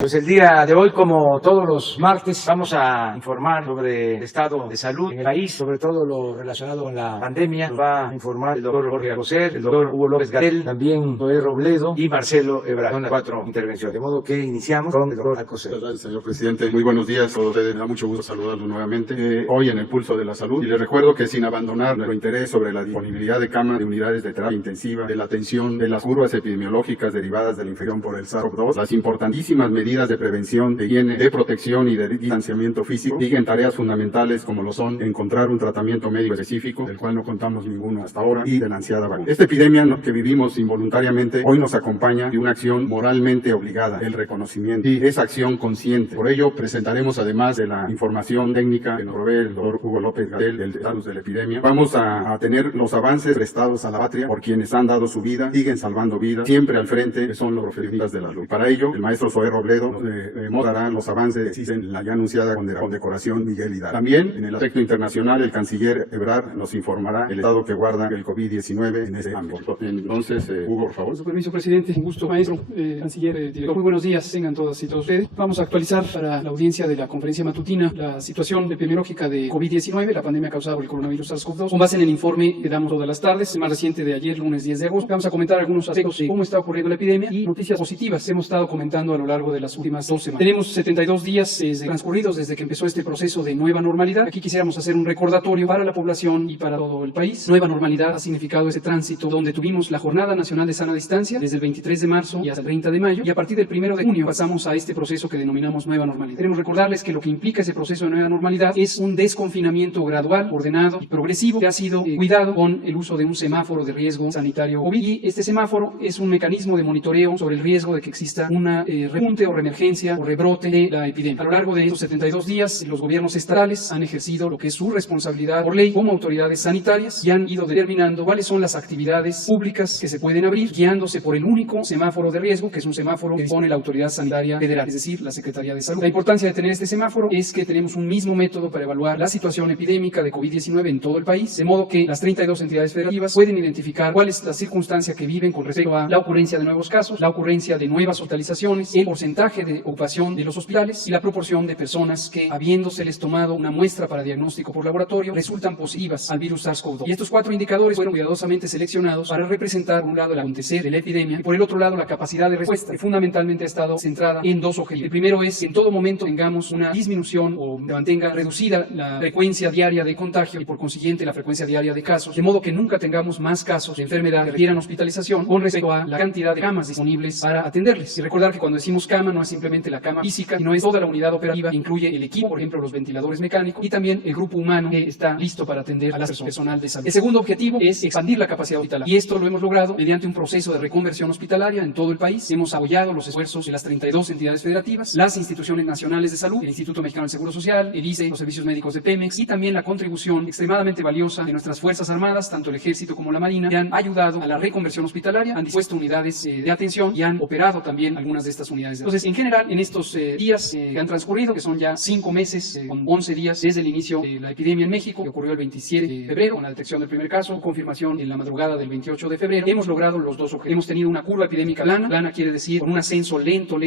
Pues el día de hoy, como todos los martes, vamos a informar sobre el estado de salud en el país, sobre todo lo relacionado con la pandemia. Nos va a informar el doctor Jorge Alcocer, el doctor Hugo López-Gatell, también Joel Robledo y Marcelo Ebrard. Son las 4 intervenciones. De modo que iniciamos con el doctor Alcocer. Muchas gracias, señor presidente. Muy buenos días a todos ustedes. Me da mucho gusto saludarlos nuevamente hoy en el Pulso de la Salud. Y les recuerdo que sin abandonar nuestro interés sobre la disponibilidad de camas, de unidades de terapia intensiva, de la atención, de las curvas epidemiológicas derivadas de la infección por el SARS-CoV-2, las importantísimas medidas de prevención, de higiene, de protección y de distanciamiento físico, siguen tareas fundamentales como lo son encontrar un tratamiento médico específico, del cual no contamos ninguno hasta ahora, y de la ansiada vacuna. Esta epidemia que vivimos involuntariamente hoy nos acompaña de una acción moralmente obligada, el reconocimiento, y esa acción consciente. Por ello, presentaremos, además de la información técnica que nos provee el doctor Hugo López-Gatell del estatus de la epidemia, vamos a tener los avances prestados a la patria por quienes han dado su vida, siguen salvando vidas, siempre al frente, que son los profesionistas de la salud. Para ello, el maestro Joel Robledo mostrará los avances que existen la ya anunciada condecoración Miguel Hidalgo. También, en el aspecto internacional, el canciller Ebrard nos informará el estado que guarda el COVID-19 en ese ámbito. Entonces, Hugo, por favor. Con su permiso, presidente. Un gusto, maestro, canciller, director. Muy buenos días, tengan todas y todos ustedes. Vamos a actualizar para la audiencia de la conferencia matutina la situación epidemiológica de COVID-19, la pandemia causada por el coronavirus SARS-CoV-2, con base en el informe que damos todas las tardes, el más reciente de ayer, lunes 10 de agosto. Vamos a comentar algunos aspectos de cómo está ocurriendo la epidemia y noticias positivas hemos estado comentando a lo largo de las últimas 2 semanas. Tenemos 72 días transcurridos desde que empezó este proceso de nueva normalidad. Aquí quisiéramos hacer un recordatorio para la población y para todo el país. Nueva normalidad ha significado ese tránsito donde tuvimos la Jornada Nacional de Sana Distancia desde el 23 de marzo y hasta el 30 de mayo, y a partir del 1 de junio pasamos a este proceso que denominamos nueva normalidad. Queremos recordarles que lo que implica ese proceso de nueva normalidad es un desconfinamiento gradual, ordenado y progresivo que ha sido cuidado con el uso de un semáforo de riesgo sanitario COVID, y este semáforo es un mecanismo de monitoreo sobre el riesgo de que exista una repunte o reemergencia o rebrote de la epidemia. A lo largo de estos 72 días, los gobiernos estatales han ejercido lo que es su responsabilidad por ley como autoridades sanitarias y han ido determinando cuáles son las actividades públicas que se pueden abrir, guiándose por el único semáforo de riesgo, que es un semáforo que dispone la Autoridad Sanitaria Federal, es decir, la Secretaría de Salud. La importancia de tener este semáforo es que tenemos un mismo método para evaluar la situación epidémica de COVID-19 en todo el país, de modo que las 32 entidades federativas pueden identificar cuál es la circunstancia que viven con respecto a la ocurrencia de nuevos casos, la ocurrencia de nuevas hospitalizaciones, el porcentaje de ocupación de los hospitales y la proporción de personas que, habiéndoseles tomado una muestra para diagnóstico por laboratorio, resultan positivas al virus SARS-CoV-2. Y estos 4 indicadores fueron cuidadosamente seleccionados para representar, por un lado, el acontecer de la epidemia y, por el otro lado, la capacidad de respuesta, que fundamentalmente ha estado centrada en 2 objetivos. El primero es que en todo momento tengamos una disminución o se mantenga reducida la frecuencia diaria de contagio y, por consiguiente, la frecuencia diaria de casos, de modo que nunca tengamos más casos de enfermedad que requieran hospitalización con respecto a la cantidad de camas disponibles para atenderles. Y recordar que cuando decimos cama no es simplemente la cama física, sino es toda la unidad operativa, incluye el equipo, por ejemplo, los ventiladores mecánicos y también el grupo humano que está listo para atender a la personal de salud. El segundo objetivo es expandir la capacidad hospitalaria, y esto lo hemos logrado mediante un proceso de reconversión hospitalaria en todo el país. Hemos apoyado los esfuerzos de las 32 entidades federativas, las instituciones nacionales de salud, el Instituto Mexicano del Seguro Social, el ICE, los servicios médicos de Pemex y también la contribución extremadamente valiosa de nuestras Fuerzas Armadas, tanto el Ejército como la Marina, que han ayudado a la reconversión hospitalaria, han dispuesto unidades de atención y han operado también algunas de estas unidades. Entonces, en general, en estos días que han transcurrido, que son ya 5 meses con 11 días desde el inicio de la epidemia en México, que ocurrió el 27 de febrero con la detección del primer caso, confirmación en la madrugada del 28 de febrero, hemos logrado los 2 objetivos. Hemos tenido una curva epidémica plana quiere decir con un ascenso lento,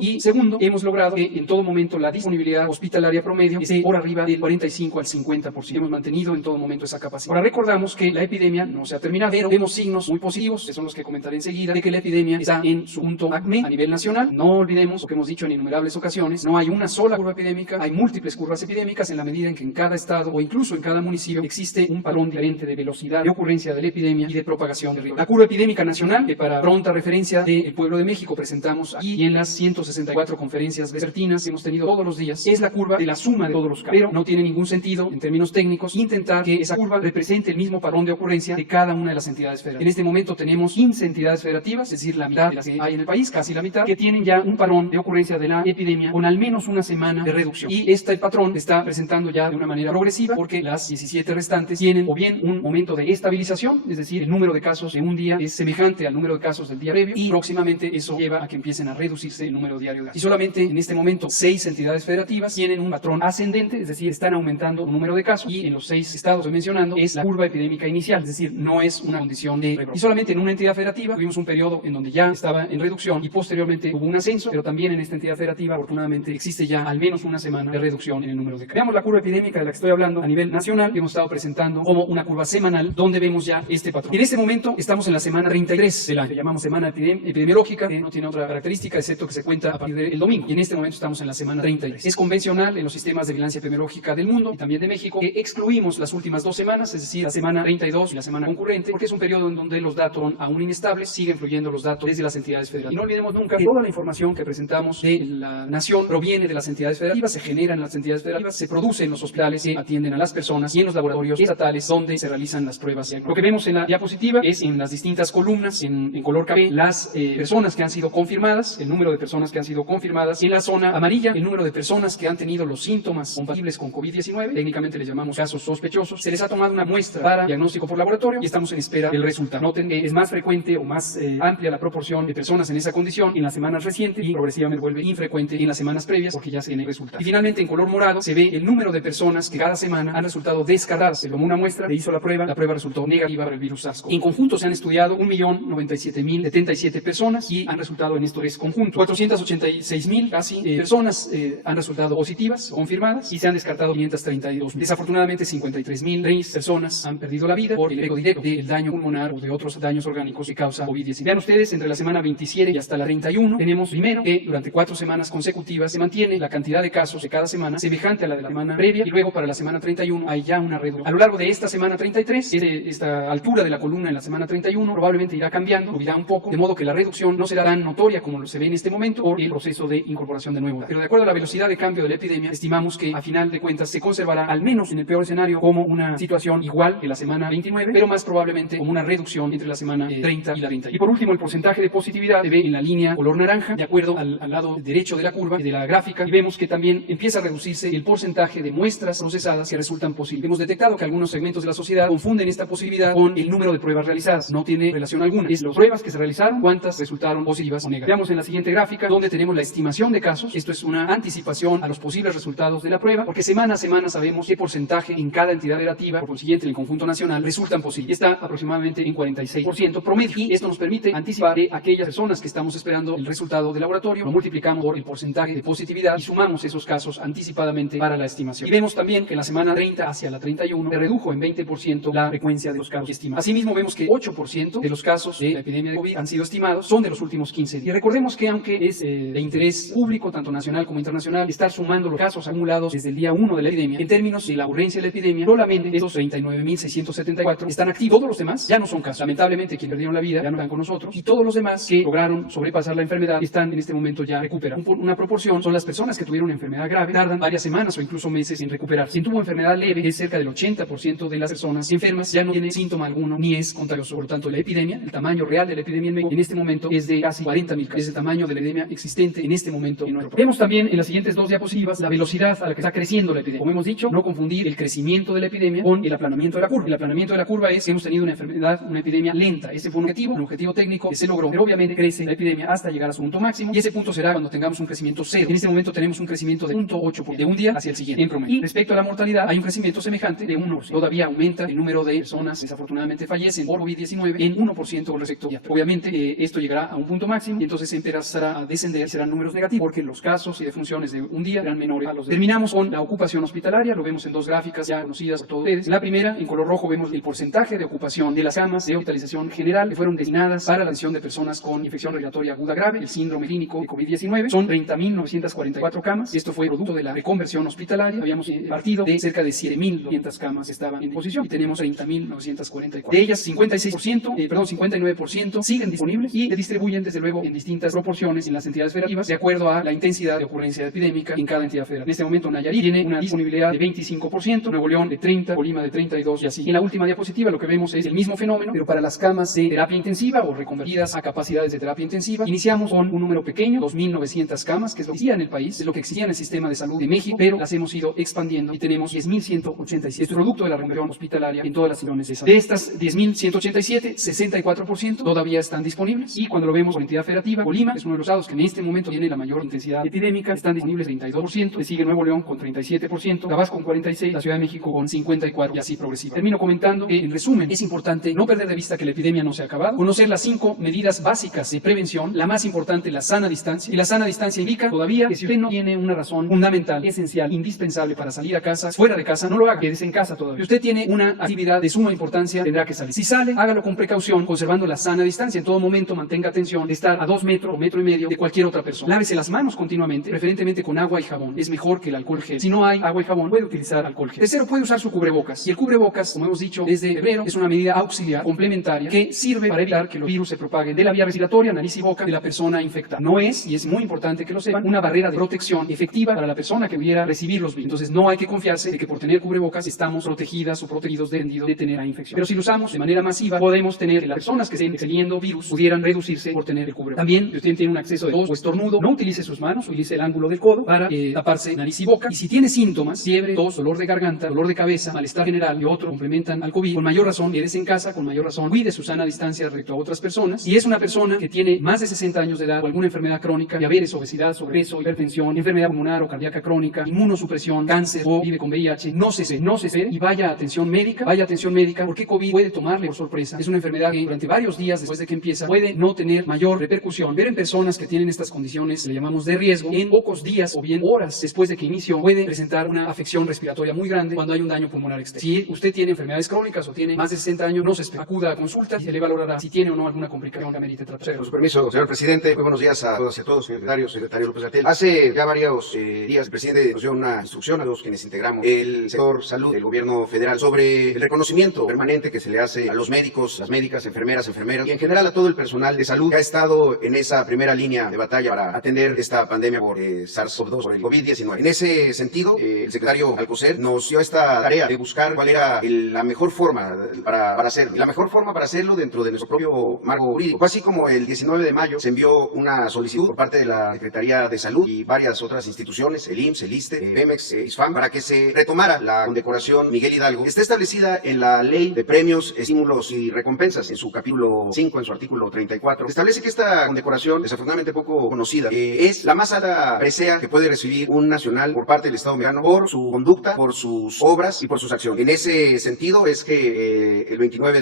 y segundo, hemos logrado que en todo momento la disponibilidad hospitalaria promedio esté por arriba del 45 al 50%. Hemos mantenido en todo momento esa capacidad. Ahora recordamos que la epidemia no se ha terminado, pero vemos signos muy positivos, que son los que comentaré enseguida, de que la epidemia está en su punto acme a nivel nacional. No olvidemos lo que hemos dicho en innumerables ocasiones, no hay una sola curva epidémica, hay múltiples curvas epidémicas en la medida en que en cada estado o incluso en cada municipio existe un patrón diferente de velocidad de ocurrencia de la epidemia y de propagación de riesgo. La curva epidémica nacional, que para pronta referencia del Pueblo de México presentamos aquí y en las 164 conferencias vespertinas que hemos tenido todos los días, es la curva de la suma de todos los casos. Pero no tiene ningún sentido, en términos técnicos, intentar que esa curva represente el mismo patrón de ocurrencia de cada una de las entidades federativas. En este momento tenemos 15 entidades federativas, es decir, la mitad de las que hay en el país, casi la mitad, que tienen ya un patrón de ocurrencia de la epidemia con al menos una semana de reducción. Y este patrón se está presentando ya de una manera progresiva porque las 17 restantes tienen o bien un momento de estabilización, es decir, el número de casos de un día es semejante al número de casos del día previo y próximamente eso lleva a que empiecen a reducirse el número diario de casos. Y solamente en este momento 6 entidades federativas tienen un patrón ascendente, es decir, están aumentando el número de casos y en los 6 estados que estoy mencionando es la curva epidémica inicial, es decir, no es una condición de rebrote. Y solamente en una entidad federativa tuvimos un periodo en donde ya estaba en reducción y posteriormente hubo un ascenso, pero también en esta entidad federativa, afortunadamente, existe ya al menos una semana de reducción en el número de casos. Veamos la curva epidémica de la que estoy hablando a nivel nacional, que hemos estado presentando como una curva semanal, donde vemos ya este patrón. En este momento estamos en la semana 33 del año, que llamamos semana epidemiológica, que no tiene otra característica, excepto que se cuenta a partir del domingo. Y en este momento estamos en la semana 33. Es convencional en los sistemas de vigilancia epidemiológica del mundo y también de México que excluimos las últimas 2 semanas, es decir, la semana 32 y la semana concurrente, porque es un periodo en donde los datos son aún inestables, siguen fluyendo los datos desde las entidades federativas. Y no olvidemos nunca que toda la información que presentamos de la nación proviene de las entidades federativas, se genera en las entidades federativas, se produce en los hospitales que atienden a las personas y en los laboratorios estatales donde se realizan las pruebas. Lo que vemos en la diapositiva es en las distintas columnas, en color café, las personas que han sido confirmadas, el número de personas que han sido confirmadas. En la zona amarilla, el número de personas que han tenido los síntomas compatibles con COVID-19, técnicamente les llamamos casos sospechosos. Se les ha tomado una muestra para diagnóstico por laboratorio y estamos en espera del resultado. Noten que es más frecuente o más amplia la proporción de personas en esa condición en las semanas recientes y progresivamente vuelve infrecuente en las semanas previas porque ya se tiene resultado. Y finalmente, en color morado, se ve el número de personas que cada semana han resultado descartadas. Se tomó una muestra, se hizo la prueba resultó negativa para el virus SARS-CoV. En conjunto se han estudiado 1.097.077 personas y han resultado en estos 3 conjuntos. 486.000 casi personas han resultado positivas, confirmadas, y se han descartado 532. Desafortunadamente, 53.000 personas han perdido la vida por el efecto directo del daño pulmonar o de otros daños orgánicos que causa COVID-19. Vean ustedes, entre la semana 27 y hasta la 31, tenemos primero que durante 4 semanas consecutivas se mantiene la cantidad de casos de cada semana semejante a la de la semana previa, y luego para la semana 31 hay ya una reducción. A lo largo de esta semana 33, esta altura de la columna en la semana 31 probablemente irá cambiando, subirá un poco, de modo que la reducción no será tan notoria como se ve en este momento por el proceso de incorporación de nuevo. Pero de acuerdo a la velocidad de cambio de la epidemia, estimamos que a final de cuentas se conservará, al menos en el peor escenario, como una situación igual que la semana 29, pero más probablemente como una reducción entre la semana 30 y la 30. Y por último, el porcentaje de positividad se ve en la línea color naranja, de acuerdo al lado derecho de la curva y de la gráfica, y vemos que también empieza a reducirse el porcentaje de muestras procesadas que resultan posibles. Hemos detectado que algunos segmentos de la sociedad confunden esta posibilidad con el número de pruebas realizadas. No tiene relación alguna. Es las pruebas que se realizaron, cuántas resultaron positivas o negativas. Veamos en la siguiente gráfica, donde tenemos la estimación de casos. Esto es una anticipación a los posibles resultados de la prueba, porque semana a semana sabemos qué porcentaje en cada entidad federativa, por consiguiente en el conjunto nacional, resultan posibles. Está aproximadamente en 46% promedio, y esto nos permite anticipar de aquellas personas que estamos esperando el resultado del laboratorio, lo multiplicamos por el porcentaje de positividad y sumamos esos casos anticipadamente para la estimación. Y vemos también que en la semana 30 hacia la 31 se redujo en 20% la frecuencia de los casos estimados. Asimismo, vemos que 8% de los casos de la epidemia de COVID han sido estimados, son de los últimos 15 días. Y recordemos que aunque es de interés público, tanto nacional como internacional, estar sumando los casos acumulados desde el día 1 de la epidemia, en términos de la ocurrencia de la epidemia, solamente estos 39.674 están activos. Todos los demás ya no son casos. Lamentablemente, quienes perdieron la vida ya no están con nosotros, y todos los demás que lograron sobrepasar la enfermedad están en este momento ya recuperados. Una proporción son las personas que tuvieron enfermedad grave, tardan varias semanas o incluso meses en recuperarse. Quien tuvo enfermedad leve, es cerca del 80% de las personas enfermas, ya no tiene síntoma alguno ni es contagioso. Por lo tanto, la epidemia, el tamaño real de la epidemia en México en este momento es de casi 40.000 casos. Es el tamaño de la epidemia existente en este momento en nuestro país. Vemos también en las siguientes 2 diapositivas la velocidad a la que está creciendo la epidemia. Como hemos dicho, no confundir el crecimiento de la epidemia con el aplanamiento de la curva. El aplanamiento de la curva es que hemos tenido una enfermedad, una epidemia lenta. Ese fue un objetivo técnico que se logró, pero obviamente crece la epidemia hasta llegar a su punto máximo, y ese punto será cuando tengamos un crecimiento cero. En este momento tenemos un crecimiento de 0.8 de un día hacia el siguiente en promedio. Y respecto a la mortalidad, hay un crecimiento semejante de 1%. Todavía aumenta el número de personas que desafortunadamente fallecen por COVID-19 en 1% con respecto a. Obviamente esto llegará a un punto máximo y entonces empezará a descender, serán números negativos porque los casos y defunciones de un día serán menores a los de. Terminamos con la ocupación hospitalaria, lo vemos en 2 gráficas ya conocidas por todos ustedes. En la primera, en color rojo, vemos el porcentaje de ocupación de las camas de hospitalización general que fueron destinadas para la atención de personas con infección respiratoria aguda grave, el síndrome clínico de COVID-19. Son 30.944 camas. Esto fue producto de la reconversión hospitalaria. Habíamos partido de cerca de 7.200 camas que estaban en disposición y tenemos 30.944. De ellas, 59% siguen disponibles y se distribuyen desde luego en distintas proporciones en las entidades federativas de acuerdo a la intensidad de ocurrencia epidémica en cada entidad federal. En este momento Nayarit tiene una disponibilidad de 25%, Nuevo León de 30%, Colima de 32% y así. En la última diapositiva lo que vemos es el mismo fenómeno, pero para las camas de terapia intensiva o reconvertidas a capacidades de terapia intensiva. Iniciamos con un número pequeño, 2.900 camas, que es lo que existía en el país, es lo que existía en el sistema de salud de México, pero las hemos ido expandiendo y tenemos 10.187. Esto es producto de la reconversión hospitalaria en todas las regiones de salud. De estas 10.187, 64% todavía están disponibles, y cuando lo vemos por entidad federativa, Colima es uno de los estados que en este momento tiene la mayor intensidad epidémica, están disponibles 32%, le sigue Nuevo León con 37%, Tabasco con 46%, la Ciudad de México con 54% y así progresiva. Termino comentando que, en resumen, es importante no perder de vista que la epidemia no se ha acabado, conocer las 5 medidas básicas de prevención. La más importante importante la sana distancia, y la sana distancia indica todavía que si usted no tiene una razón fundamental, esencial, indispensable para salir a casa, fuera de casa, no lo haga, quédese en casa todavía. Si usted tiene una actividad de suma importancia, tendrá que salir. Si sale, hágalo con precaución, conservando la sana distancia. En todo momento mantenga atención de estar a 2 metros o metro y medio de cualquier otra persona. Lávese las manos continuamente, preferentemente con agua y jabón. Es mejor que el alcohol gel. Si no hay agua y jabón, puede utilizar alcohol gel. Tercero, puede usar su cubrebocas. Y el cubrebocas, como hemos dicho desde febrero, es una medida auxiliar, complementaria, que sirve para evitar que los virus se propaguen de la vía respiratoria, nariz y boca de la persona infectada. No es, y es muy importante que lo sepan, una barrera de protección efectiva para la persona que pudiera recibir los virus. Entonces no hay que confiarse de que por tener cubrebocas estamos protegidas o protegidos de tener la infección. Pero si lo usamos de manera masiva, podemos tener que las personas que estén teniendo virus pudieran reducirse por tener el cubrebocas. También, si usted tiene un acceso de tos o estornudo, no utilice sus manos, utilice el ángulo del codo para taparse nariz y boca. Y si tiene síntomas, fiebre, tos, dolor de garganta, dolor de cabeza, malestar general y otro complementan al COVID, con mayor razón, quédese en casa, con mayor razón, cuide su sana distancia respecto a otras personas. Si es una persona que tiene más de 60 años de edad o alguna enfermedad crónica, diabetes, obesidad, sobrepeso, hipertensión, enfermedad pulmonar o cardíaca crónica, inmunosupresión, cáncer o vive con VIH, no se espere y vaya a atención médica, porque COVID puede tomarle por sorpresa. Es una enfermedad que durante varios días después de que empieza puede no tener mayor repercusión, pero en personas que tienen estas condiciones le llamamos de riesgo, en pocos días o bien horas después de que inició puede presentar una afección respiratoria muy grande cuando hay un daño pulmonar externo. Si usted tiene enfermedades crónicas o tiene más de 60 años, no se espere, acuda a consulta y se le valorará si tiene o no alguna complicación que amerite tratamiento. Con su permiso, señor presidente, muy buenos días a todas y a todos, secretario López-Gatell. Hace ya varios días el presidente nos dio una instrucción a los quienes integramos el sector salud del gobierno federal sobre el reconocimiento permanente que se le hace a los médicos, las médicas, enfermeras y en general a todo el personal de salud que ha estado en esa primera línea de batalla para atender esta pandemia por SARS-CoV-2, por el COVID-19. En ese sentido, el secretario Alcocer nos dio esta tarea de buscar cuál era la mejor forma para hacerlo. Y la mejor forma para hacerlo dentro de nuestro propio marco jurídico. Fue así como el 19 de mayo se envió una solicitud por parte de la Secretaría de Salud y varias otras instituciones, el IMSS, el ISSSTE, Pemex, ISFAM, para que se retomara la condecoración Miguel Hidalgo. Está establecida en la Ley de Premios, Estímulos y Recompensas, en su capítulo 5, en su artículo 34. Establece que esta condecoración, desafortunadamente poco conocida, es la más alta presea que puede recibir un nacional por parte del Estado mexicano por su conducta, por sus obras y por sus acciones. En ese sentido es que el 29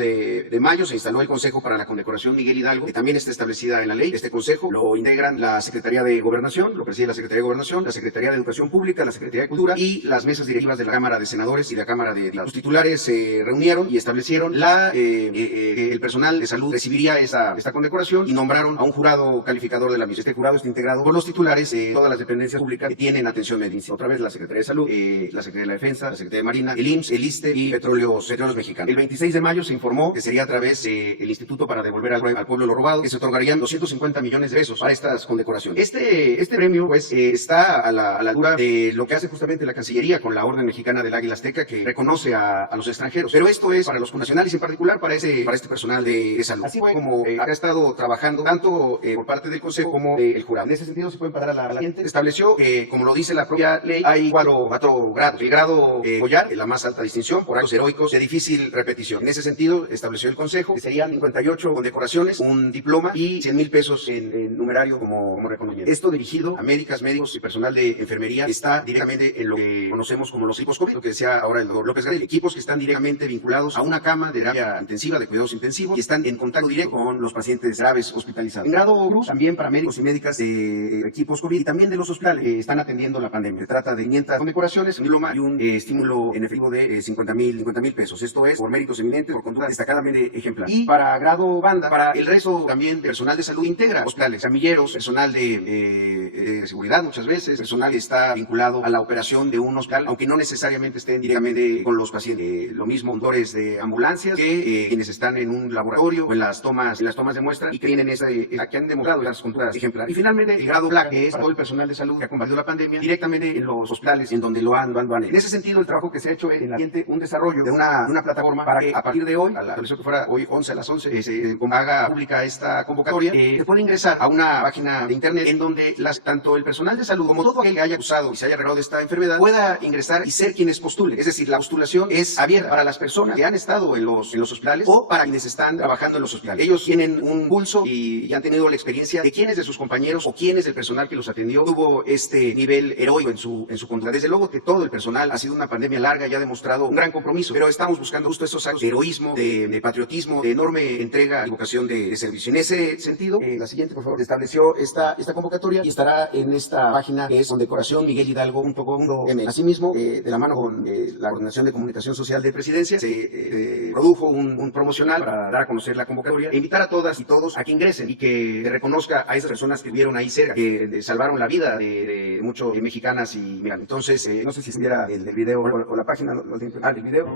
de mayo se instaló el Consejo para la Condecoración Miguel Hidalgo, que también está establecida en la ley. Este consejo lo integran la Secretaría de Gobernación, lo preside la Secretaría de Gobernación, la Secretaría de Educación Pública, la Secretaría de Cultura y las mesas directivas de la Cámara de Senadores y la Cámara de Diputados. Los titulares se reunieron y establecieron el personal de salud recibiría esta condecoración y nombraron a un jurado calificador de la misma. Este jurado está integrado por los titulares de todas las dependencias públicas que tienen atención médica. Otra vez la Secretaría de Salud, la Secretaría de la Defensa, la Secretaría de Marina, el IMSS, el ISSSTE y Petróleos Mexicanos. El 26 de mayo se informó que sería a través del Instituto para devolver al pueblo lo robado que se otorgarían 250 millones de pesos para estas condecoraciones. Este premio pues está a la altura de lo que hace justamente la Cancillería con la Orden Mexicana del Águila Azteca, que reconoce a los extranjeros. Pero esto es para los connacionales y en particular para este personal de salud. Así fue como ha estado trabajando tanto por parte del Consejo como del jurado. En ese sentido se pueden pasar a la siguiente. Estableció que, como lo dice la propia ley, hay cuatro grados. El grado Collar, la más alta distinción por actos heroicos de difícil repetición. En ese sentido estableció el Consejo que serían 58 condecoraciones, un diploma y 100,000 pesos en numerario como reconocimiento. Esto dirigido a médicas, médicos y personal de enfermería está directamente en lo que conocemos como los equipos COVID, lo que decía ahora el doctor López-Gatell, equipos que están directamente vinculados a una cama de terapia intensiva, de cuidados intensivos, y están en contacto directo con los pacientes graves hospitalizados. En grado cruz, también para médicos y médicas de equipos COVID y también de los hospitales que están atendiendo la pandemia. Se trata de 500 condecoraciones, un diploma y un estímulo en efectivo de 50,000 pesos. Esto es por méritos eminentes, por conducta destacadamente ejemplar. Y para grado banda, para el resto también de personal de salud integra hospitales, camilleros, personal de seguridad muchas veces, personal que está vinculado a la operación de un hospital, aunque no necesariamente estén directamente con los pacientes. Lo mismo conductores de ambulancias que quienes están en un laboratorio o en las tomas de muestra y que tienen que han demostrado las conductas ejemplares. Y finalmente el grado black, que es para todo el personal de salud que ha combatido la pandemia directamente en los hospitales en donde lo han hecho. En ese sentido, el trabajo que se ha hecho es en la siguiente un desarrollo de una plataforma para que a partir de hoy, a la versión que fuera hoy 11 a las 11, se haga pública esta convocatoria, se puede ingresar a una página de internet en donde tanto el personal de salud como todo aquel que haya usado y se haya arreglado de esta enfermedad pueda ingresar y ser quienes postulen. Es decir, la postulación es abierta para las personas que han estado en los hospitales o para quienes están trabajando en los hospitales. Ellos tienen un pulso y han tenido la experiencia de quiénes de sus compañeros o quiénes del personal que los atendió tuvo este nivel heroico en su conducta. Desde luego que todo el personal ha sido una pandemia larga y ha demostrado un gran compromiso, pero estamos buscando justo esos actos de heroísmo, de patriotismo, de enorme entrega y vocación de servicio. En ese sentido, la siguiente, por favor. por favor. Se estableció esta convocatoria y estará en esta página que es condecoracionmiguelhidalgo.com.mx. Asimismo, de la mano con la Coordinación de Comunicación Social de Presidencia, se produjo un promocional para dar a conocer la convocatoria e invitar a todas y todos a que ingresen y que reconozca a esas personas que vieron ahí cerca, que salvaron la vida de muchos mexicanas y migrantes. Entonces, no sé si estuviera el video o la página del video.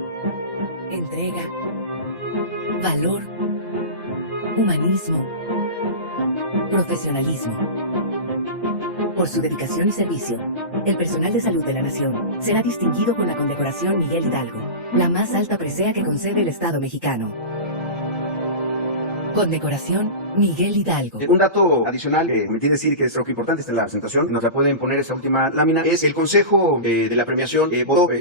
Entrega, valor, humanismo, profesionalismo. Por su dedicación y servicio, el personal de salud de la Nación será distinguido con la condecoración Miguel Hidalgo, la más alta presea que concede el Estado mexicano. Condecoración Miguel Hidalgo. Un dato adicional que omití decir que es algo importante, está en la presentación, nos la pueden poner esa última lámina, es el Consejo de la Premiación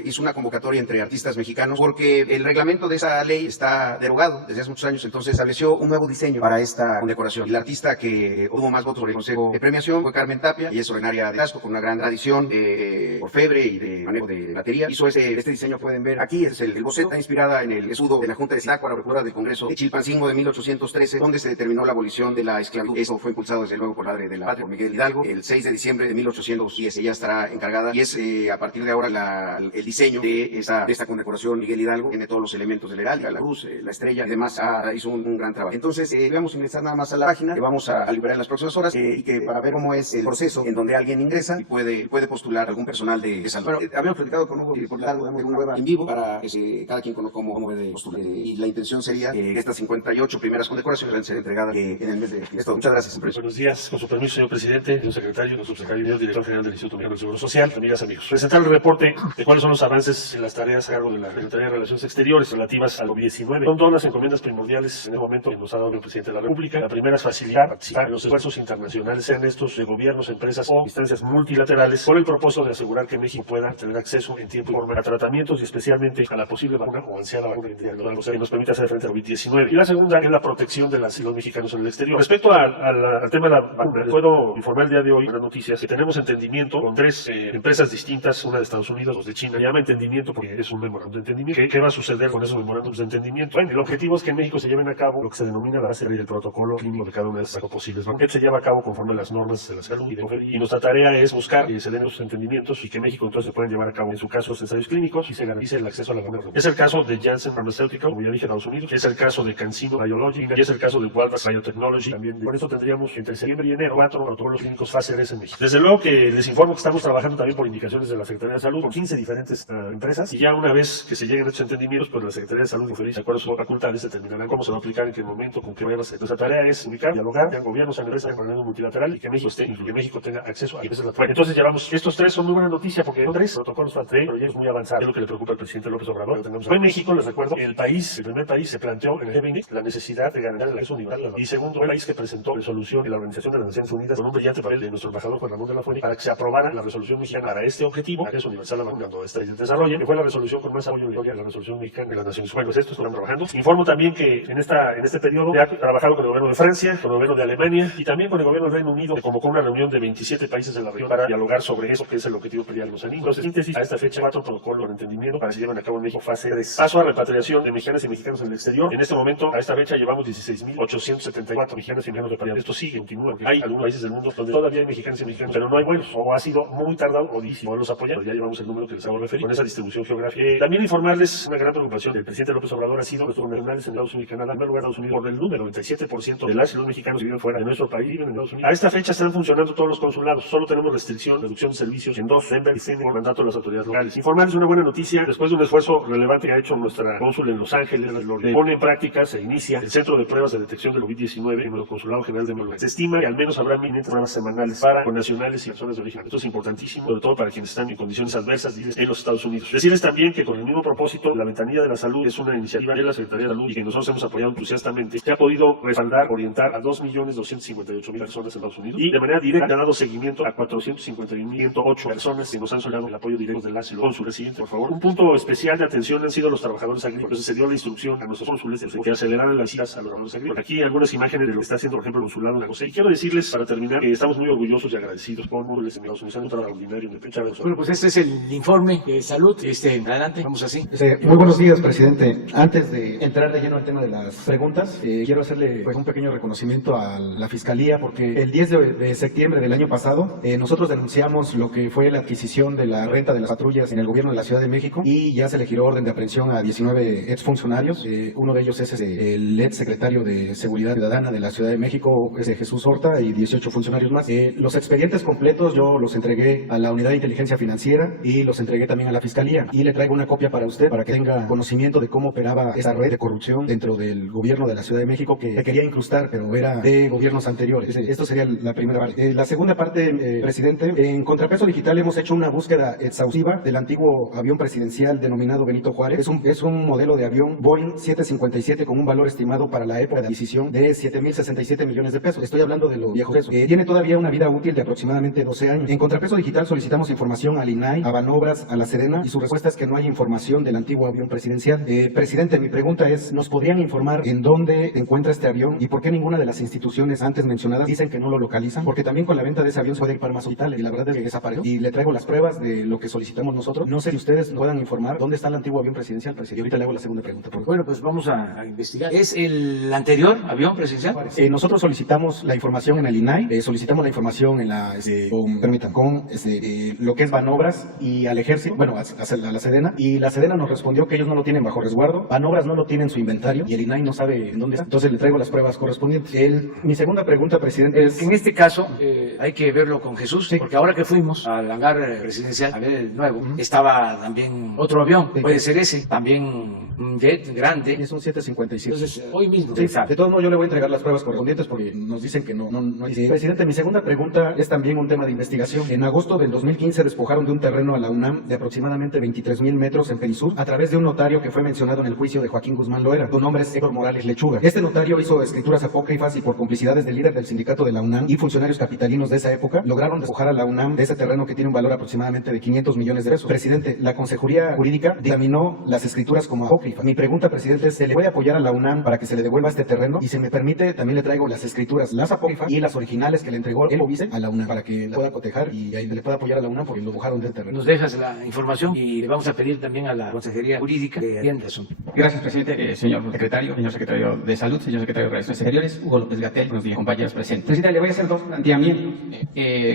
hizo una convocatoria entre artistas mexicanos porque el reglamento de esa ley está derogado desde hace muchos años, entonces estableció un nuevo diseño para esta condecoración. Y la artista que obtuvo más votos sobre el Consejo de Premiación fue Carmen Tapia, y es originaria de Tasco, con una gran tradición de orfebre y de manejo de batería. Hizo este diseño, pueden ver aquí, es el boceto, está inspirada en el escudo de la Junta de Zitácuaro, procura del Congreso de Chilpancingo de 1813, donde se determinó la abolición de la esclavitud. Eso fue impulsado desde luego por la padre de la patria, por Miguel Hidalgo, el 6 de diciembre de 1810. Ella estará encargada y es a partir de ahora el diseño de esta condecoración Miguel Hidalgo. Tiene todos los elementos del heraldo, la cruz, la estrella y demás. Hizo un gran trabajo. Entonces vamos a ingresar nada más a la página que vamos a liberar en las próximas horas y que para ver cómo es el proceso en donde alguien ingresa y puede postular algún personal de salud. Bueno, habíamos platicado con Hugo y por algo damos una prueba en vivo para que cada quien conozca cómo puede postular. Y la intención sería que estas 58 primeras condecoraciones deben ser entregadas en el mes de esto. Muchas gracias. Buenos días, con su permiso, señor presidente, señor secretario, señor subsecretario, director general del Instituto Mexicano del Seguro Social, amigas, amigos. Presentar el reporte de cuáles son los avances en las tareas a cargo de la Secretaría de Relaciones Exteriores relativas al COVID-19. Son todas las encomiendas primordiales en el momento que nos ha dado el presidente de la República. La primera es facilitar participar en los esfuerzos internacionales, sean estos de gobiernos, empresas o instancias multilaterales, con el propósito de asegurar que México pueda tener acceso en tiempo y forma a tratamientos y especialmente a la posible vacuna o ansiada vacuna que nos permita hacer frente al COVID-19. Y la segunda es la protección de los mexicanos en el exterior. Respecto al tema de la vacuna, puedo informar el día de hoy buenas noticias que tenemos entendimiento con 3 empresas distintas, una de Estados Unidos, dos de China. Llama entendimiento porque es un memorándum de entendimiento. ¿Qué va a suceder con esos memorándums de entendimiento? Bueno, el objetivo es que en México se lleven a cabo lo que se denomina la base del protocolo clínico de cada una de estas posibles vacunas. Esto se lleva a cabo conforme a las normas de la salud y nuestra tarea es buscar que se den esos entendimientos y que México entonces se puedan llevar a cabo en su caso los ensayos clínicos y se garantice el acceso a la vacuna. Es el caso de Janssen Pharmaceutical, como ya dije, Estados Unidos, es el caso de CanSino Biologic y es el caso de Walmart Biotechnology. También por eso tendríamos entre septiembre y enero 4 protocolos clínicos fase 3 en México. Desde luego que les informo que estamos trabajando también por indicaciones de la Secretaría de Salud con 15 diferentes empresas y ya una vez que se lleguen a estos entendimientos, pues la Secretaría de Salud y de acuerdo a sus facultades determinarán cómo se va a aplicar, en qué momento, con qué vaya a ser. Nuestra tarea es ubicar, dialogar, sean gobiernos, sean empresas, sean organismos multilaterales y que México esté y que México tenga acceso a esa es la tarea. Entonces llevamos estos 3, son muy buena noticia porque son 3 protocolos fase 3, proyectos muy avanzados. Es lo que le preocupa al presidente López Obrador. Hoy en México, les recuerdo, el primer país se planteó en el G20 la necesidad de garantizar el acceso universal y segundo, el país que presentó resolución de la Organización de las Naciones Unidas con un brillante papel de nuestro embajador Juan Ramón de la Fuente para que se aprobara la resolución mexicana para este objetivo, acceso universal a la vacuna cuando esta se desarrolle, que fue la resolución con más apoyo en la historia de la resolución mexicana de las Naciones Unidas. Esto estamos trabajando. Informo también que en este periodo se ha trabajado con el gobierno de Francia, con el gobierno de Alemania y también con el gobierno del Reino Unido, que convocó una reunión de 27 países de la región para dialogar sobre eso, que es el objetivo primordial de los anillos. Entonces, síntesis, a esta fecha 4 protocolos de entendimiento para que se lleven a cabo en México fase 3. Paso a repatriación de mexicanas y mexicanos en el exterior. En este momento, a esta fecha llevamos 16.874 mexicanas y mexicanos repatriados. Esto sigue, continúa, porque hay algunos países del mundo donde todavía hay mexicanos y mexicanos, pero no hay vuelos, o ha sido muy tardado o difícil poderlos apoyar, pero ya llevamos el número que les hago referir con esa distribución geográfica. También informarles una gran preocupación del presidente López Obrador ha sido nuestros connacionales en Estados Unidos y Canadá, en primer lugar Estados Unidos, por el número, 97% de las y los mexicanos que viven fuera de nuestro país viven en Estados Unidos. A esta fecha están funcionando todos los consulados, solo tenemos reducción de servicios en 2, Denver y Phoenix, por mandato de las autoridades locales. Informarles una buena noticia, después de un esfuerzo relevante que ha hecho nuestra cónsul en Los Ángeles, pone en práctica, se inicia el Centro de Pruebas de Detección del COVID-19 en el Consulado General de Nueva York. Se estima que al menos habrá 1,500 pruebas semanales para connacionales y personas de origen. Esto es importantísimo, sobre todo para quienes están en condiciones adversas en los Estados Unidos. Decirles también que con el mismo propósito, la Ventanilla de la Salud es una iniciativa de la Secretaría de Salud y que nosotros hemos apoyado entusiastamente, que ha podido respaldar, orientar a 2.258.000 personas en Estados Unidos y de manera directa ha dado seguimiento a 451.108 personas que nos han solicitado el apoyo directo del ASILO. Cónsul, siguiente, por favor. Un punto especial de atención han sido los trabajadores agrícolas. Se dio la instrucción a nuestros cónsules de que aceleraran las citas a los trabajadores agrícolas. Aquí algunas imágenes imágenes de lo que está haciendo, por ejemplo, el consulado en San José. Y quiero decirles, para terminar, que estamos muy orgullosos y agradecidos con los Estados Unidos, un trabajo extraordinario de Pecha. Bueno, pues este es el informe de salud. Adelante, vamos así. Muy buenos días, presidente. Antes de entrar de lleno al tema de las preguntas, quiero hacerle pues un pequeño reconocimiento a la Fiscalía, porque el 10 de septiembre del año pasado nosotros denunciamos lo que fue la adquisición de la renta de las patrullas en el gobierno de la Ciudad de México, y ya se le giró orden de aprehensión a 19 exfuncionarios. Uno de ellos es el ex secretario de Seguridad Ciudadana de la Ciudad de México, Jesús Horta, y 18 funcionarios más. Los expedientes completos yo los entregué a la Unidad de Inteligencia Financiera y los entregué también a la Fiscalía, y le traigo una copia para usted para que tenga conocimiento de cómo operaba esa red de corrupción dentro del gobierno de la Ciudad de México, que quería incrustar, pero era de gobiernos anteriores. Esto sería la primera parte. La segunda parte, presidente, en Contrapeso Digital hemos hecho una búsqueda exhaustiva del antiguo avión presidencial denominado Benito Juárez. Es un modelo de avión Boeing 757 con un valor estimado para la época de adquisición de 7,067 millones de pesos. Estoy hablando de los viejos pesos. Tiene todavía una vida útil de aproximadamente 12 años. En Contrapeso Digital solicitamos información al INAI, a Banobras, a la Sedena, y su respuesta es que no hay información del antiguo avión presidencial. Presidente, mi pregunta es, ¿nos podrían informar en dónde se encuentra este avión y por qué ninguna de las instituciones antes mencionadas dicen que no lo localizan? Porque también con la venta de ese avión se puede ir para más hospitales, y la verdad es que desapareció. Y le traigo las pruebas de lo que solicitamos nosotros. No sé si ustedes nos puedan informar dónde está el antiguo avión presidencial, presidente. Y ahorita le hago la segunda pregunta. Bueno, pues vamos a investigar. ¿Es el anterior avión presidencial? Nosotros solicitamos la información en el INAI, solicitamos la información en la, con lo que es Banobras y al Ejército, bueno, a la Sedena, y la Sedena nos respondió que ellos no lo tienen bajo resguardo, Banobras no lo tiene en su inventario, y el INAI no sabe en dónde está. Entonces le traigo las pruebas correspondientes. Mi segunda pregunta, presidente, es... En este caso, hay que verlo con Jesús, porque ahora que fuimos al hangar presidencial a ver el nuevo, estaba también otro avión, puede ser ese, también un jet grande. Es un 757. Entonces, hoy mismo. Sí, de todos modos, yo le voy a entregar las pruebas correspondientes porque nos dicen que no hay. Presidente, mi segunda pregunta es también un tema de investigación. En agosto del 2015 despojaron de un terreno a la UNAM de aproximadamente 23,000 metros en Perisur a través de un notario que fue mencionado en el juicio de Joaquín Guzmán Loera. Su nombre es Héctor Morales Lechuga. Este notario hizo escrituras apócrifas y por complicidades del líder del sindicato de la UNAM y funcionarios capitalinos de esa época lograron despojar a la UNAM de ese terreno que tiene un valor aproximadamente de 500 millones de pesos. Presidente, la Consejería Jurídica dictaminó las escrituras como apócrifas. Mi pregunta, presidente, es, ¿se le puede apoyar a la UNAM para que se le devuelva este terreno? Y si me permite, también le traigo las escrituras, las apócrifas y las originales que le entregó el OBICE a la UNAM para que la pueda cotejar y ahí le pueda apoyar a la UNAM porque lo despojaron del terreno. Nos dejas la información y le vamos a pedir también a la Consejería Jurídica que atienda eso. Gracias, presidente. Señor secretario de Salud, señor secretario de Relaciones Exteriores, Hugo López-Gatell, buenos días, compañeros presentes. Presidente, le voy a hacer dos planteamientos.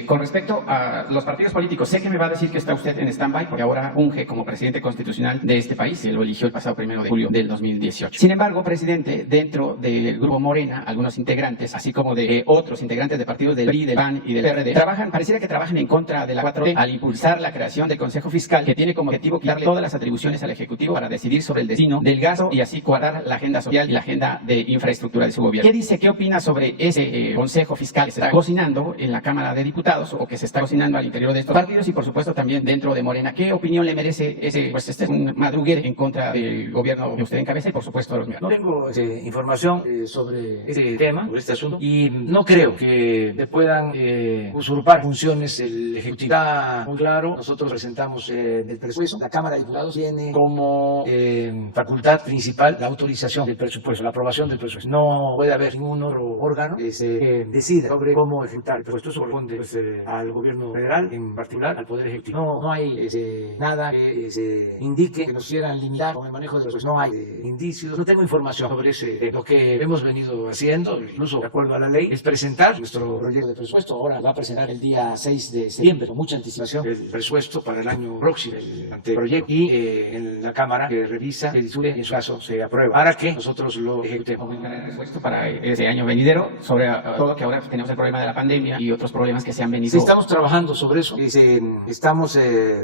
Con respecto a los partidos políticos, sé que me va a decir que está usted en stand-by porque ahora unge como presidente constitucional de este país, él lo eligió el pasado 1 de julio del 2018. Sin embargo, presidente, dentro del grupo Morena, algunos integrantes, así como de otros integrantes de partidos del PRI, del PAN y del PRD, pareciera que trabajan en contra de la 4T al impulsar la creación del Consejo Fiscal, que tiene como objetivo quitarle todas las atribuciones al Ejecutivo para decidir sobre el destino del gasto y así cuadrar la agenda social y la agenda de infraestructura de su gobierno. ¿Qué opina sobre ese Consejo Fiscal que se está cocinando en la Cámara de Diputados o que se está cocinando al interior de estos partidos y por supuesto también dentro de Morena? ¿Qué opinión le merece este es un madruguer en contra del gobierno que usted encabeza y por supuesto de los no tengo información sobre este tema, sobre este asunto, y no creo que le puedan usurpar funciones el Ejecutivo. Está muy claro, nosotros presentamos el presupuesto, la Cámara de Diputados tiene como facultad principal la autorización del presupuesto, la aprobación del presupuesto. No puede haber ningún otro órgano que se decida sobre cómo ejecutar el presupuesto. Eso corresponde al gobierno federal, en particular al Poder Ejecutivo. No hay nada que se indique que nos quieran limitar con el manejo del presupuesto. No hay indicios, no tengo información sobre ese. Lo que hemos venido haciendo, incluso de acuerdo a la ley, es presentar nuestro proyecto de presupuesto. Ahora va a presentar el día 6 de septiembre, con mucha anticipación, el presupuesto para el año próximo, el anteproyecto, y en la Cámara que revisa, que discute y en su caso se aprueba, para que nosotros lo ejecutemos. El presupuesto para este año venidero, sobre todo que ahora tenemos el problema de la pandemia y otros problemas que se han venido. Sí, estamos trabajando sobre eso, estamos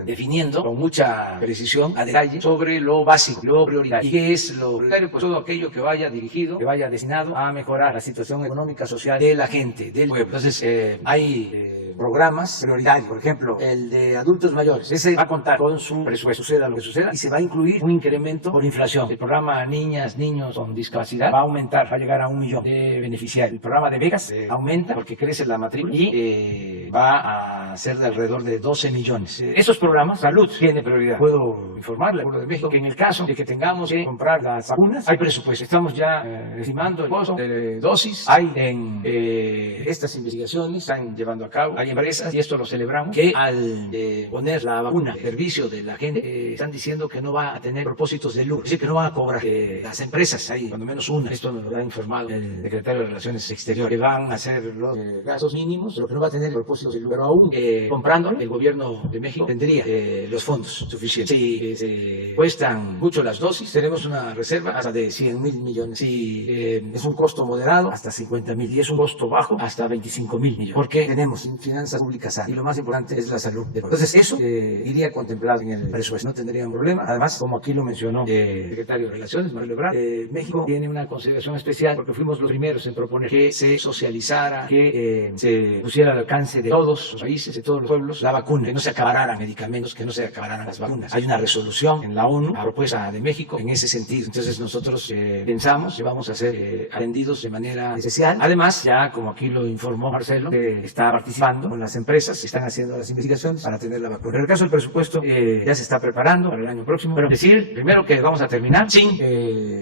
definiendo con mucha precisión, a detalle, sobre lo básico, lo prioritario. ¿Y qué es lo prioritario? Pues todo aquello que vaya dirigido, que vaya destinado a mejorar la situación económica, social de la gente, del pueblo. Entonces, hay programas prioritarios, por ejemplo, el de adultos mayores. Ese va a contar con su presupuesto, suceda lo que suceda, y se va a incluir un incremento por inflación. El programa Niñas, Niños con Discapacidad va a aumentar, va a llegar a 1 millón de beneficiarios. El programa de becas aumenta porque crece la matrícula y va a ser de alrededor de 12 millones. Esos programas, salud tiene prioridad. Puedo informarle al pueblo de México que en el caso de que tengamos que comprar las vacunas, hay presupuesto. Estamos ya estimando el costo de dosis. Hay en estas investigaciones, están llevando a cabo, hay empresas, y esto lo celebramos, que al poner la vacuna al servicio de la gente, están diciendo que no va a tener propósitos de lucro, es decir, que no van a cobrar. Las empresas, hay cuando menos una, esto nos lo ha informado el secretario de Relaciones Exteriores, que van a hacer los gastos mínimos, pero que no va a tener propósitos de lucro. Pero aún comprándolo, el gobierno de México tendría los fondos suficientes. Si se cuestan mucho las dosis, tenemos una reserva hasta de 100,000 millones. Si es un costo moderado, hasta 50,000. Y es un costo bajo, hasta 25,000 millones. Porque tenemos finanzas públicas sanas. Y lo más importante es la salud. Entonces, eso iría contemplado en el presupuesto. No tendrían problema. Además, como aquí lo mencionó el secretario de Relaciones, Marcelo Ebrard, México tiene una consideración especial porque fuimos los primeros en proponer que se socializara, que se pusiera al alcance de todos los países, de todos los pueblos, la vacuna, que no se acabaran medicamentos, que no se acabaran las vacunas. Hay una resolución en la ONU a propuesta de México en ese sentido. Entonces nosotros pensamos que vamos a ser atendidos de manera especial. Además, ya como aquí lo informó Marcelo, está participando con las empresas, están haciendo las investigaciones para tener la vacuna. En el caso del presupuesto, ya se está preparando para el año próximo, pero decir primero que vamos a terminar sin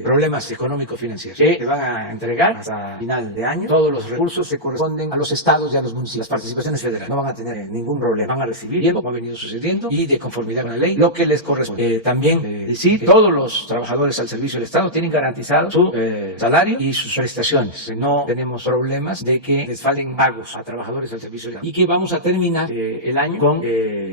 problemas económico-financieros, que van a entregar hasta final de año todos los recursos que corresponden a los estados y a los municipios. Las participaciones federales no van a tener ningún problema, van a recibir bien, como ha venido sucediendo, y de conformidad con la ley, lo que les corresponde. También decir que todos los trabajadores al servicio del Estado tienen garantizado su salario y sus prestaciones. No tenemos problemas de que les falten pagos a trabajadores al servicio del Estado. Y que vamos a terminar el año con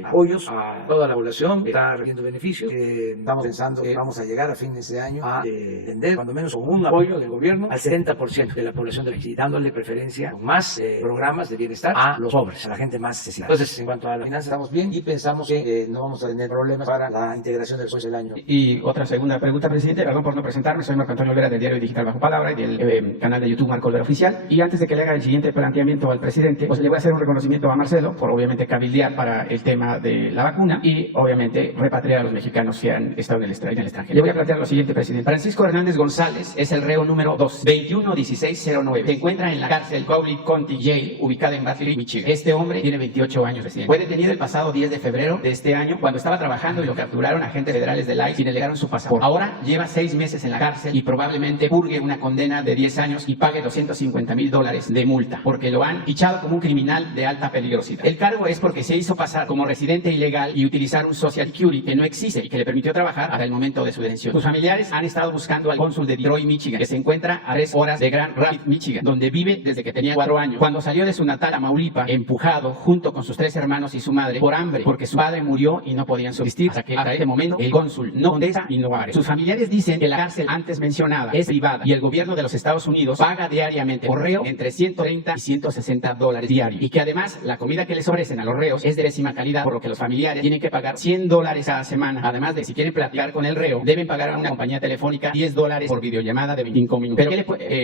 apoyos a toda la población que está recibiendo beneficios. Estamos pensando que vamos a llegar a fines de año a atender, cuando menos con un apoyo del gobierno, al 70% de la población del país, dándole preferencia con más programas de bienestar a los pobres, a la gente más necesitada. Entonces, en cuanto a la finanza, estamos bien y pensamos que no vamos a tener problemas para la integración después del año. Y otra segunda pregunta, presidente, perdón por no presentarme, soy Marco Antonio Olvera del diario digital Bajo Palabra y del canal de YouTube Marco Olvera Oficial. Y antes de que le haga el siguiente planteamiento al presidente, pues le voy a hacer un reconocimiento a Marcelo por obviamente cabildear para el tema de la vacuna y obviamente repatriar a los mexicanos que han estado en el extranjero. Le voy a plantear lo siguiente, presidente. Francisco Hernández González es el reo número 2, 211609. Se encuentra en la cárcel Cowley County Jail, ubicada en Battery, Michigan. Este hombre tiene 28 años, presidente. Fue detenido el pasado 10 de febrero de este año cuando estaba trabajando y lo capturaron agentes federales del ICE y le negaron su pasaporte. Ahora lleva 6 meses en la cárcel y probablemente purgue una condena de 10 años y pague $250,000 de multa porque lo han fichado como un criminal de alta peligrosidad. El cargo es porque se hizo pasar como residente ilegal y utilizar un Social Security que no existe y que le permitió trabajar hasta el momento de su detención. Sus familiares han estado buscando al cónsul de Detroit, Michigan, que se encuentra a 3 horas de Grand Rapids, Michigan, donde vive desde que tenía 4 años. Cuando salió de su natal Tamaulipas, empujado junto con sus 3 hermanos y su madre por hambre, porque su padre murió y no podían subsistir. Hasta que hasta este momento el cónsul no contesta y no abre. Sus familiares dicen que la cárcel antes mencionada es privada y el gobierno de los Estados Unidos paga diariamente por reo entre $130 y $160 diarios y que además la comida que les ofrecen a los reos es de pésima calidad, por lo que los familiares tienen que pagar $100 cada semana. Además de si quieren platicar con el reo, deben pagar a una compañía telefónica $10 por videollamada de 25 minutos.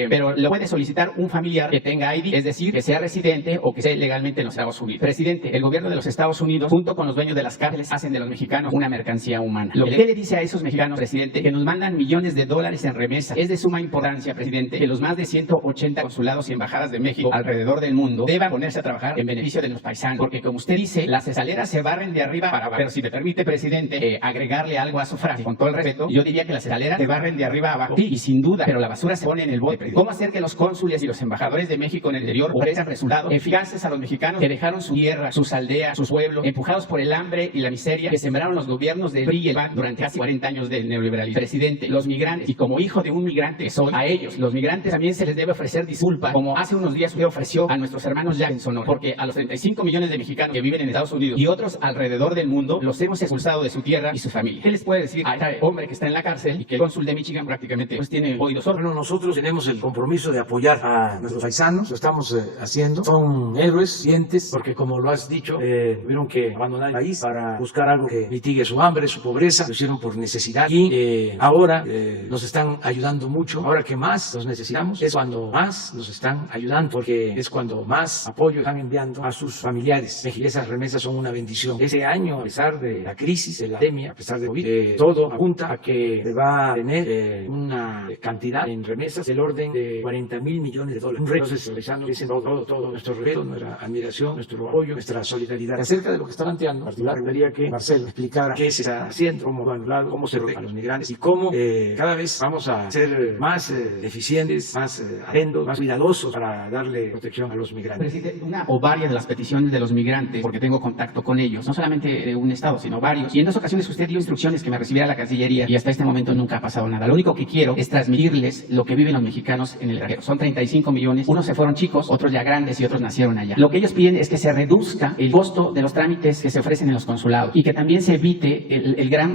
Pero lo puede solicitar un familiar que tenga ID, es decir, que sea residente o que esté legalmente en los Estados Unidos. Presidente, el gobierno de los Estados Unidos, junto con los dueños de las cárceles, hacen de los mexicanos una mercancía humana. Lo que le dice a esos mexicanos, presidente, que nos mandan millones de dólares en remesas. Es de suma importancia, presidente, que los más de 180 consulados y embajadas de México alrededor del mundo deban ponerse a trabajar en beneficio de los paisanos, porque como usted dice, las escaleras se barren de arriba para abajo. Pero si me permite, presidente, agregarle algo a su frase, con todo el respeto, yo diría que las escaleras se barren de arriba a abajo. Sí, y sin duda, pero la basura se pone en el bote. ¿Cómo hacer que los cónsules y los embajadores de México en el exterior ofrezcan resultados eficaces a los mexicanos que dejaron su tierra, sus aldeas, sus pueblos, empujados por el hambre y la miseria que sembraron los gobiernos del PRI y el PAN durante casi 40 años del neoliberalismo? Presidente, los migrantes, y como hijo de un migrante que soy, a ellos, los migrantes, también se les debe ofrecer disculpas, como hace unos días usted ofreció a nuestros hermanos ya en Sonora, porque a los 35 millones de mexicanos que viven en Estados Unidos y otros alrededor del mundo, los hemos expulsado de su tierra y su familia. ¿Qué les puede decir a este hombre que está en la cárcel y que el cónsul de Michigan prácticamente pues tiene oídos sordos? Bueno, nosotros tenemos el compromiso de apoyar a nuestros paisanos, lo estamos haciendo. Son héroes, dientes, porque como lo has dicho, tuvieron que abandonar el país para buscar algo que mitigue su hambre, su pobreza, lo hicieron por necesidad y ahora nos están ayudando mucho. Ahora que más los necesitamos es cuando más nos están ayudando, porque es cuando más apoyo están enviando a sus familiares. Y esas remesas son una bendición. Este año, a pesar de la crisis, de la pandemia, a pesar de COVID, todo apunta a que se va a tener una cantidad en remesas del orden de $40,000 millones. Un reto. Entonces, realizando todo nuestro respeto, nuestra admiración admiración, nuestro apoyo, nuestra solidaridad. Acerca de lo que está planteando, en particular, tendría que Marcelo explicara qué se está haciendo, cómo va a anular, cómo se rodea a los migrantes y cómo cada vez vamos a ser más eficientes, más atentos, más cuidadosos para darle protección a los migrantes. Presidente, una o varias de las peticiones de los migrantes, porque tengo contacto con ellos, no solamente de un estado, sino varios. Y en 2 ocasiones usted dio instrucciones que me recibiera la Cancillería y hasta este momento nunca ha pasado nada. Lo único que quiero es transmitirles lo que viven los mexicanos en el extranjero. Son 35 millones, unos se fueron chicos, otros ya grandes y otros nacieron allá. Lo que ellos piden es que se reduzca el costo de los trámites que se ofrecen en los consulados y que también se evite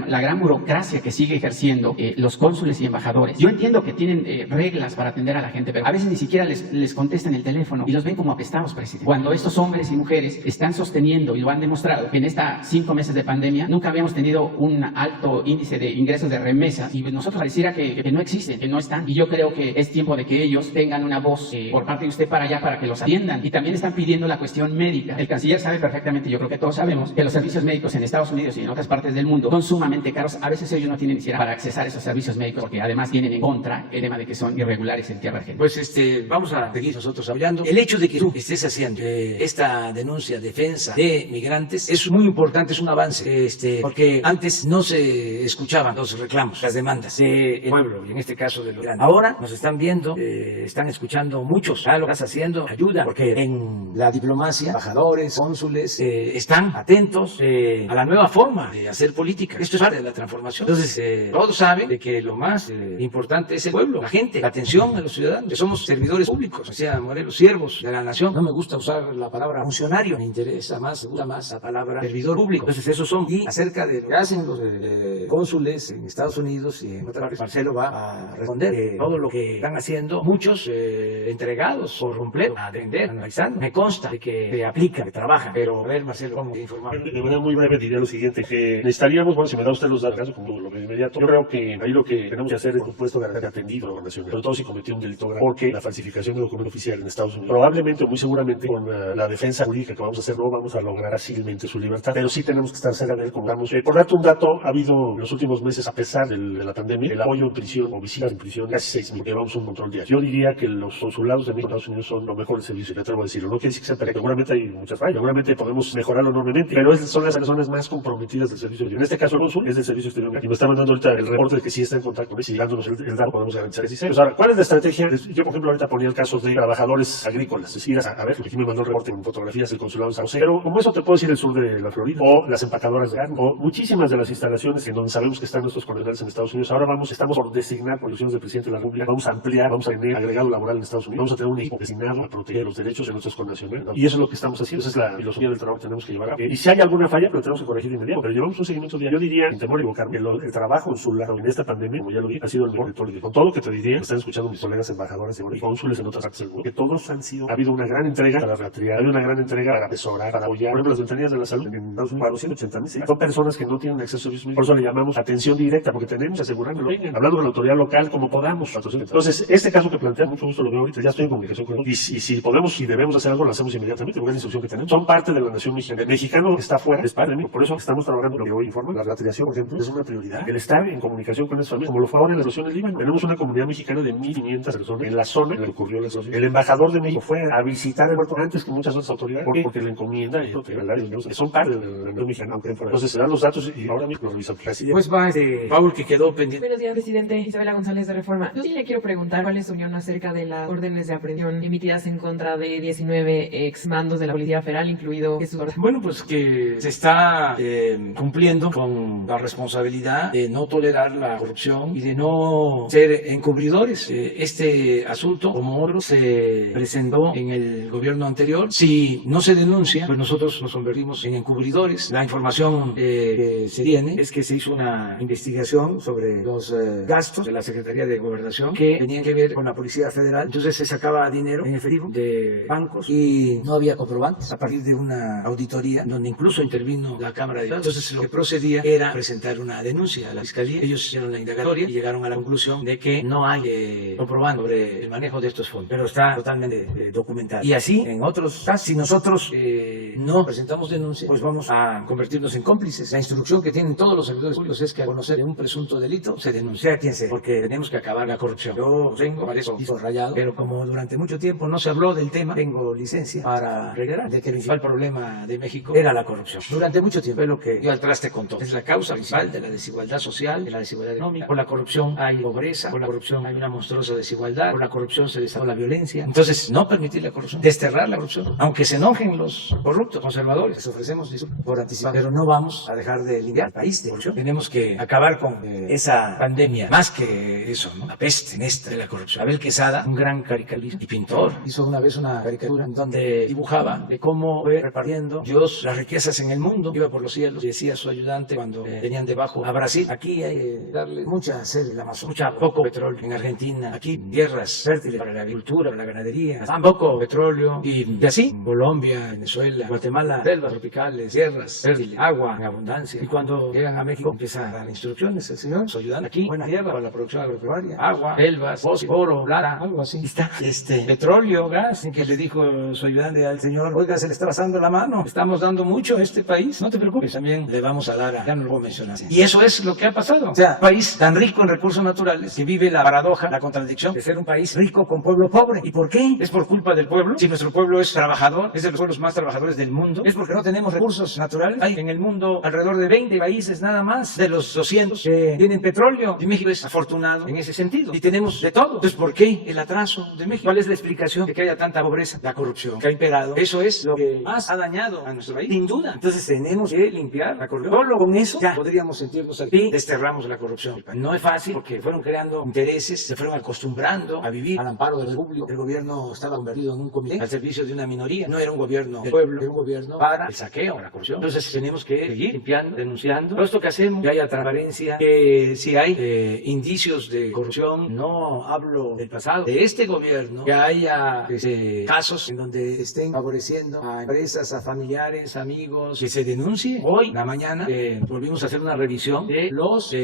la gran burocracia que sigue ejerciendo los cónsules y embajadores. Yo entiendo que tienen reglas para atender a la gente, pero a veces ni siquiera les contestan el teléfono y los ven como apestados, presidente. Cuando estos hombres y mujeres están sosteniendo y lo han demostrado que en estos 5 meses de pandemia nunca habíamos tenido un alto índice de ingresos de remesas y nosotros pareciera que no existen, que no están. Y yo creo que es tiempo de que ellos tengan una voz por parte de usted para allá para que los atiendan. Y también están pidiendo la cuestión médica. El canciller sabe perfectamente, yo creo que todos sabemos, que los servicios médicos en Estados Unidos y en otras partes del mundo son sumamente caros. A veces ellos no tienen ni siquiera para accesar a esos servicios médicos porque además tienen en contra el tema de que son irregulares en tierra ajena. Pues vamos a seguir nosotros apoyando. El hecho de que tú estés haciendo esta denuncia, defensa de migrantes es muy importante, es un avance, porque antes no se escuchaban los reclamos, las demandas del pueblo y en este caso de los migrantes. Ahora nos están viendo, están escuchando muchos, lo que estás haciendo ayuda, porque en la diplomacia, embajadores, cónsules, están atentos a la nueva forma de hacer política. Esto es parte de la transformación. Entonces, todos saben de que lo más importante es el pueblo, la gente, la atención a los ciudadanos, que somos servidores públicos, decía Morelos, siervos de la nación. No me gusta usar la palabra funcionario, me interesa más, me gusta más la palabra servidor público. Entonces, esos son, y acerca de lo que hacen los cónsules en Estados Unidos y en otras partes, Marcelo va a responder todo lo que están haciendo, muchos entregados por completo a atender, analizando. Me consta de que se aplica, que trabaja, pero a ver, Marcelo, ¿cómo informar? De manera muy breve diría lo siguiente, que necesitaríamos, bueno, si me da usted los datos, como lo inmediato, yo creo que ahí lo que tenemos que hacer es, por supuesto, garantizar atendido a la nacional, sobre todo si cometió un delito grave, porque la falsificación de documento oficial en Estados Unidos, probablemente o muy seguramente con la defensa jurídica que vamos a hacer, no vamos a lograr fácilmente su libertad, pero sí tenemos que estar cerca de él, como damos. Por darte un dato, ha habido en los últimos meses, a pesar de la pandemia, el apoyo en prisión o visitas en prisión, casi 6,000, llevamos un control diario. Yo diría que los consulados de México en Estados Unidos son los mejores servicios, me atrevo a decirlo. No quiere decir que sea perfecto, seguramente hay muchas fallas, seguramente podemos mejorarlo enormemente, pero son las personas más comprometidas del servicio exterior. En este caso, el cónsul es del servicio exterior y me está mandando ahorita el reporte de que sí está en contacto con él, y dándonos el dato podemos garantizar que sí sea. Pues ahora, ¿cuál es la estrategia? Yo, por ejemplo, ahorita ponía el caso de trabajadores agrícolas, es decir, a ver, aquí me mandó el reporte con fotografías del consulado de San José, pero como eso te puedo decir el sur de la Florida, o las empacadoras de carne, o muchísimas de las instalaciones en donde sabemos que están nuestros connacionales en Estados Unidos. Ahora estamos por designar por elecciones del presidente de la República, vamos a ampliar, vamos a tener agregado laboral en Estados Unidos, vamos a tener un equipo designado a proteger los derechos de nuestros connacionales, ¿no? Y eso es lo que estamos haciendo, esa es la filosofía del trabajo que tenemos que llevar a cabo. Y si hay alguna falla, lo tenemos que corregir de inmediato, pero llevamos un seguimiento diario. Yo diría, sin temor a equivocarme, que el trabajo consular en esta pandemia, como ya lo dije, ha sido el mejor de todo el día. Con todo lo que te diría, están escuchando mis colegas embajadores y cónsules en otras partes del mundo, que todos ha habido una gran entrega para repatriar, ha habido una gran entrega para asesorar, para apoyar. Por ejemplo, las ventanillas de la salud en Estados Unidos, para 280,000, son personas que no tienen acceso a servicios médicos, por eso le llamamos atención directa, porque tenemos que asegurarlo, hablando con la autoridad local como podamos. Entonces, este caso que plantea, mucho gusto lo veo ahorita, ya estoy en comunicación con él, y si podemos y debemos hacer algo, lo hacemos inmediatamente, porque es la instrucción que tenemos. Son parte de la nación mexicana. El mexicano está fuera, es parte de mí, por eso estamos trabajando lo que hoy informa. La repatriación, por ejemplo, es una prioridad. El estar en comunicación con esas familias, como lo fue ahora en la situación del Líbano. Tenemos una comunidad mexicana de 1,500 personas en la zona en la que ocurrió la situación. El embajador de México fue a visitar el puerto antes que muchas otras autoridades. ¿Por qué? Porque la encomienda y son parte de la nación mexicana, aunque fuera. Entonces se dan los datos y ahora mismo los revisamos. Pues va Paul, que quedó pendiente. Buenos días, presidente. Isabela González de Reforma. Yo sí le quiero preguntar cuál es su opinión acerca de las órdenes de aprehensión emitidas en contra de 19 ex mandos de la Policía Federal, incluido Jesús Ortega. Bueno, pues que se está cumpliendo con la responsabilidad de no tolerar la corrupción y de no ser encubridores. Este asunto, como otros, se presentó en el gobierno anterior. Si no se denuncia, pues nosotros nos convertimos en encubridores. La información que se tiene es que se hizo una investigación sobre los gastos de la Secretaría de Gobernación que tenían que ver con la Policía Federal. Entonces se sacaba dinero en efectivo de bancos y no había comprobantes a partir de una auditoría donde incluso intervino la Cámara de Diputados. Entonces lo que procedía era presentar una denuncia a la Fiscalía. Ellos hicieron la indagatoria y llegaron a la conclusión de que no hay comprobante sobre el manejo de estos fondos, pero está totalmente documentado. Y así en otros casos, si nosotros no presentamos denuncia, pues vamos a convertirnos en cómplices. La instrucción que tienen todos los servidores públicos es que al conocer de un presunto delito se denuncia a quien sea, porque tenemos que acabar la corrupción. Yo tengo para eso piso rayado, pero como durante mucho tiempo no se habló del tema, tengo licencia para reiterar de que el principal problema de México era la corrupción. Durante mucho tiempo es lo que dio al traste con todo. Es la causa principal de la desigualdad social, de la desigualdad económica. Por la corrupción hay pobreza, por la corrupción hay una monstruosa desigualdad, por la corrupción se desató la violencia. Entonces, no permitir la corrupción, desterrar la corrupción, aunque se enojen los corruptos, conservadores, les ofrecemos disculpas por anticipado, pero no vamos a dejar de limpiar el país de corrupción. Tenemos que acabar con esa pandemia, más que eso, ¿no? La peste esta de la corrupción. Abel Quesada, un gran caricaturista y pintor, hizo una vez una caricatura en donde dibujaba de cómo fue repartiendo Dios las riquezas en el mundo, iba por los cielos y decía a su ayudante cuando tenían debajo a Brasil: aquí hay que darle mucha sed del Amazonas, poco petróleo. En Argentina, aquí tierras fértiles para la agricultura, para la ganadería, poco petróleo, y así Colombia, Venezuela, Guatemala, selvas tropicales, tierras fértiles, agua en abundancia. Y cuando llegan a México empieza a dar instrucciones el señor, su ayudante: aquí buena tierra para la producción agropecuaria, agua, selvas, bosque, oro, plata, algo así. Y está petróleo, gas, y que le dijo su ayudante al señor: oiga, se le está pasando la mano, estamos dando mucho a este país, no te preocupes, también le vamos a dar ya no lo voy a mencionar. Y eso es lo que ha pasado. O sea, un país tan rico en recursos naturales que vive la paradoja, la contradicción de ser un país rico con pueblo pobre. ¿Y por qué? ¿Es por culpa del pueblo? Si nuestro pueblo es trabajador, es de los pueblos más trabajadores del mundo, es porque no tenemos recursos naturales. Hay en el mundo alrededor de 20 países nada más de los 200 que tienen petróleo, y México es afortunado en ese sentido y tenemos de todo. Entonces, ¿por qué el atraso de México? ¿Cuál es la explicación de que haya tanta pobreza? La corrupción que ha imperado. Eso es lo que más ha dañado a nuestro país, sin duda. Entonces tenemos que limpiar la corrupción. Solo con eso ya podríamos sentirnos aquí, desterramos la corrupción. No es fácil porque fueron creando intereses, se fueron acostumbrando a vivir al amparo del público. El gobierno estaba convertido en un comité al servicio de una minoría. No era un gobierno del pueblo, era un gobierno para el saqueo, la corrupción. Entonces tenemos que seguir limpiando, denunciando todo esto que hacemos, que haya transparencia, que si hay indicios de corrupción, no hablo del pasado, de este gobierno, que haya casos en donde estén favoreciendo a empresas, a familiares, amigos, que se denuncie. Hoy, en la mañana, volvimos a hacer una revisión de los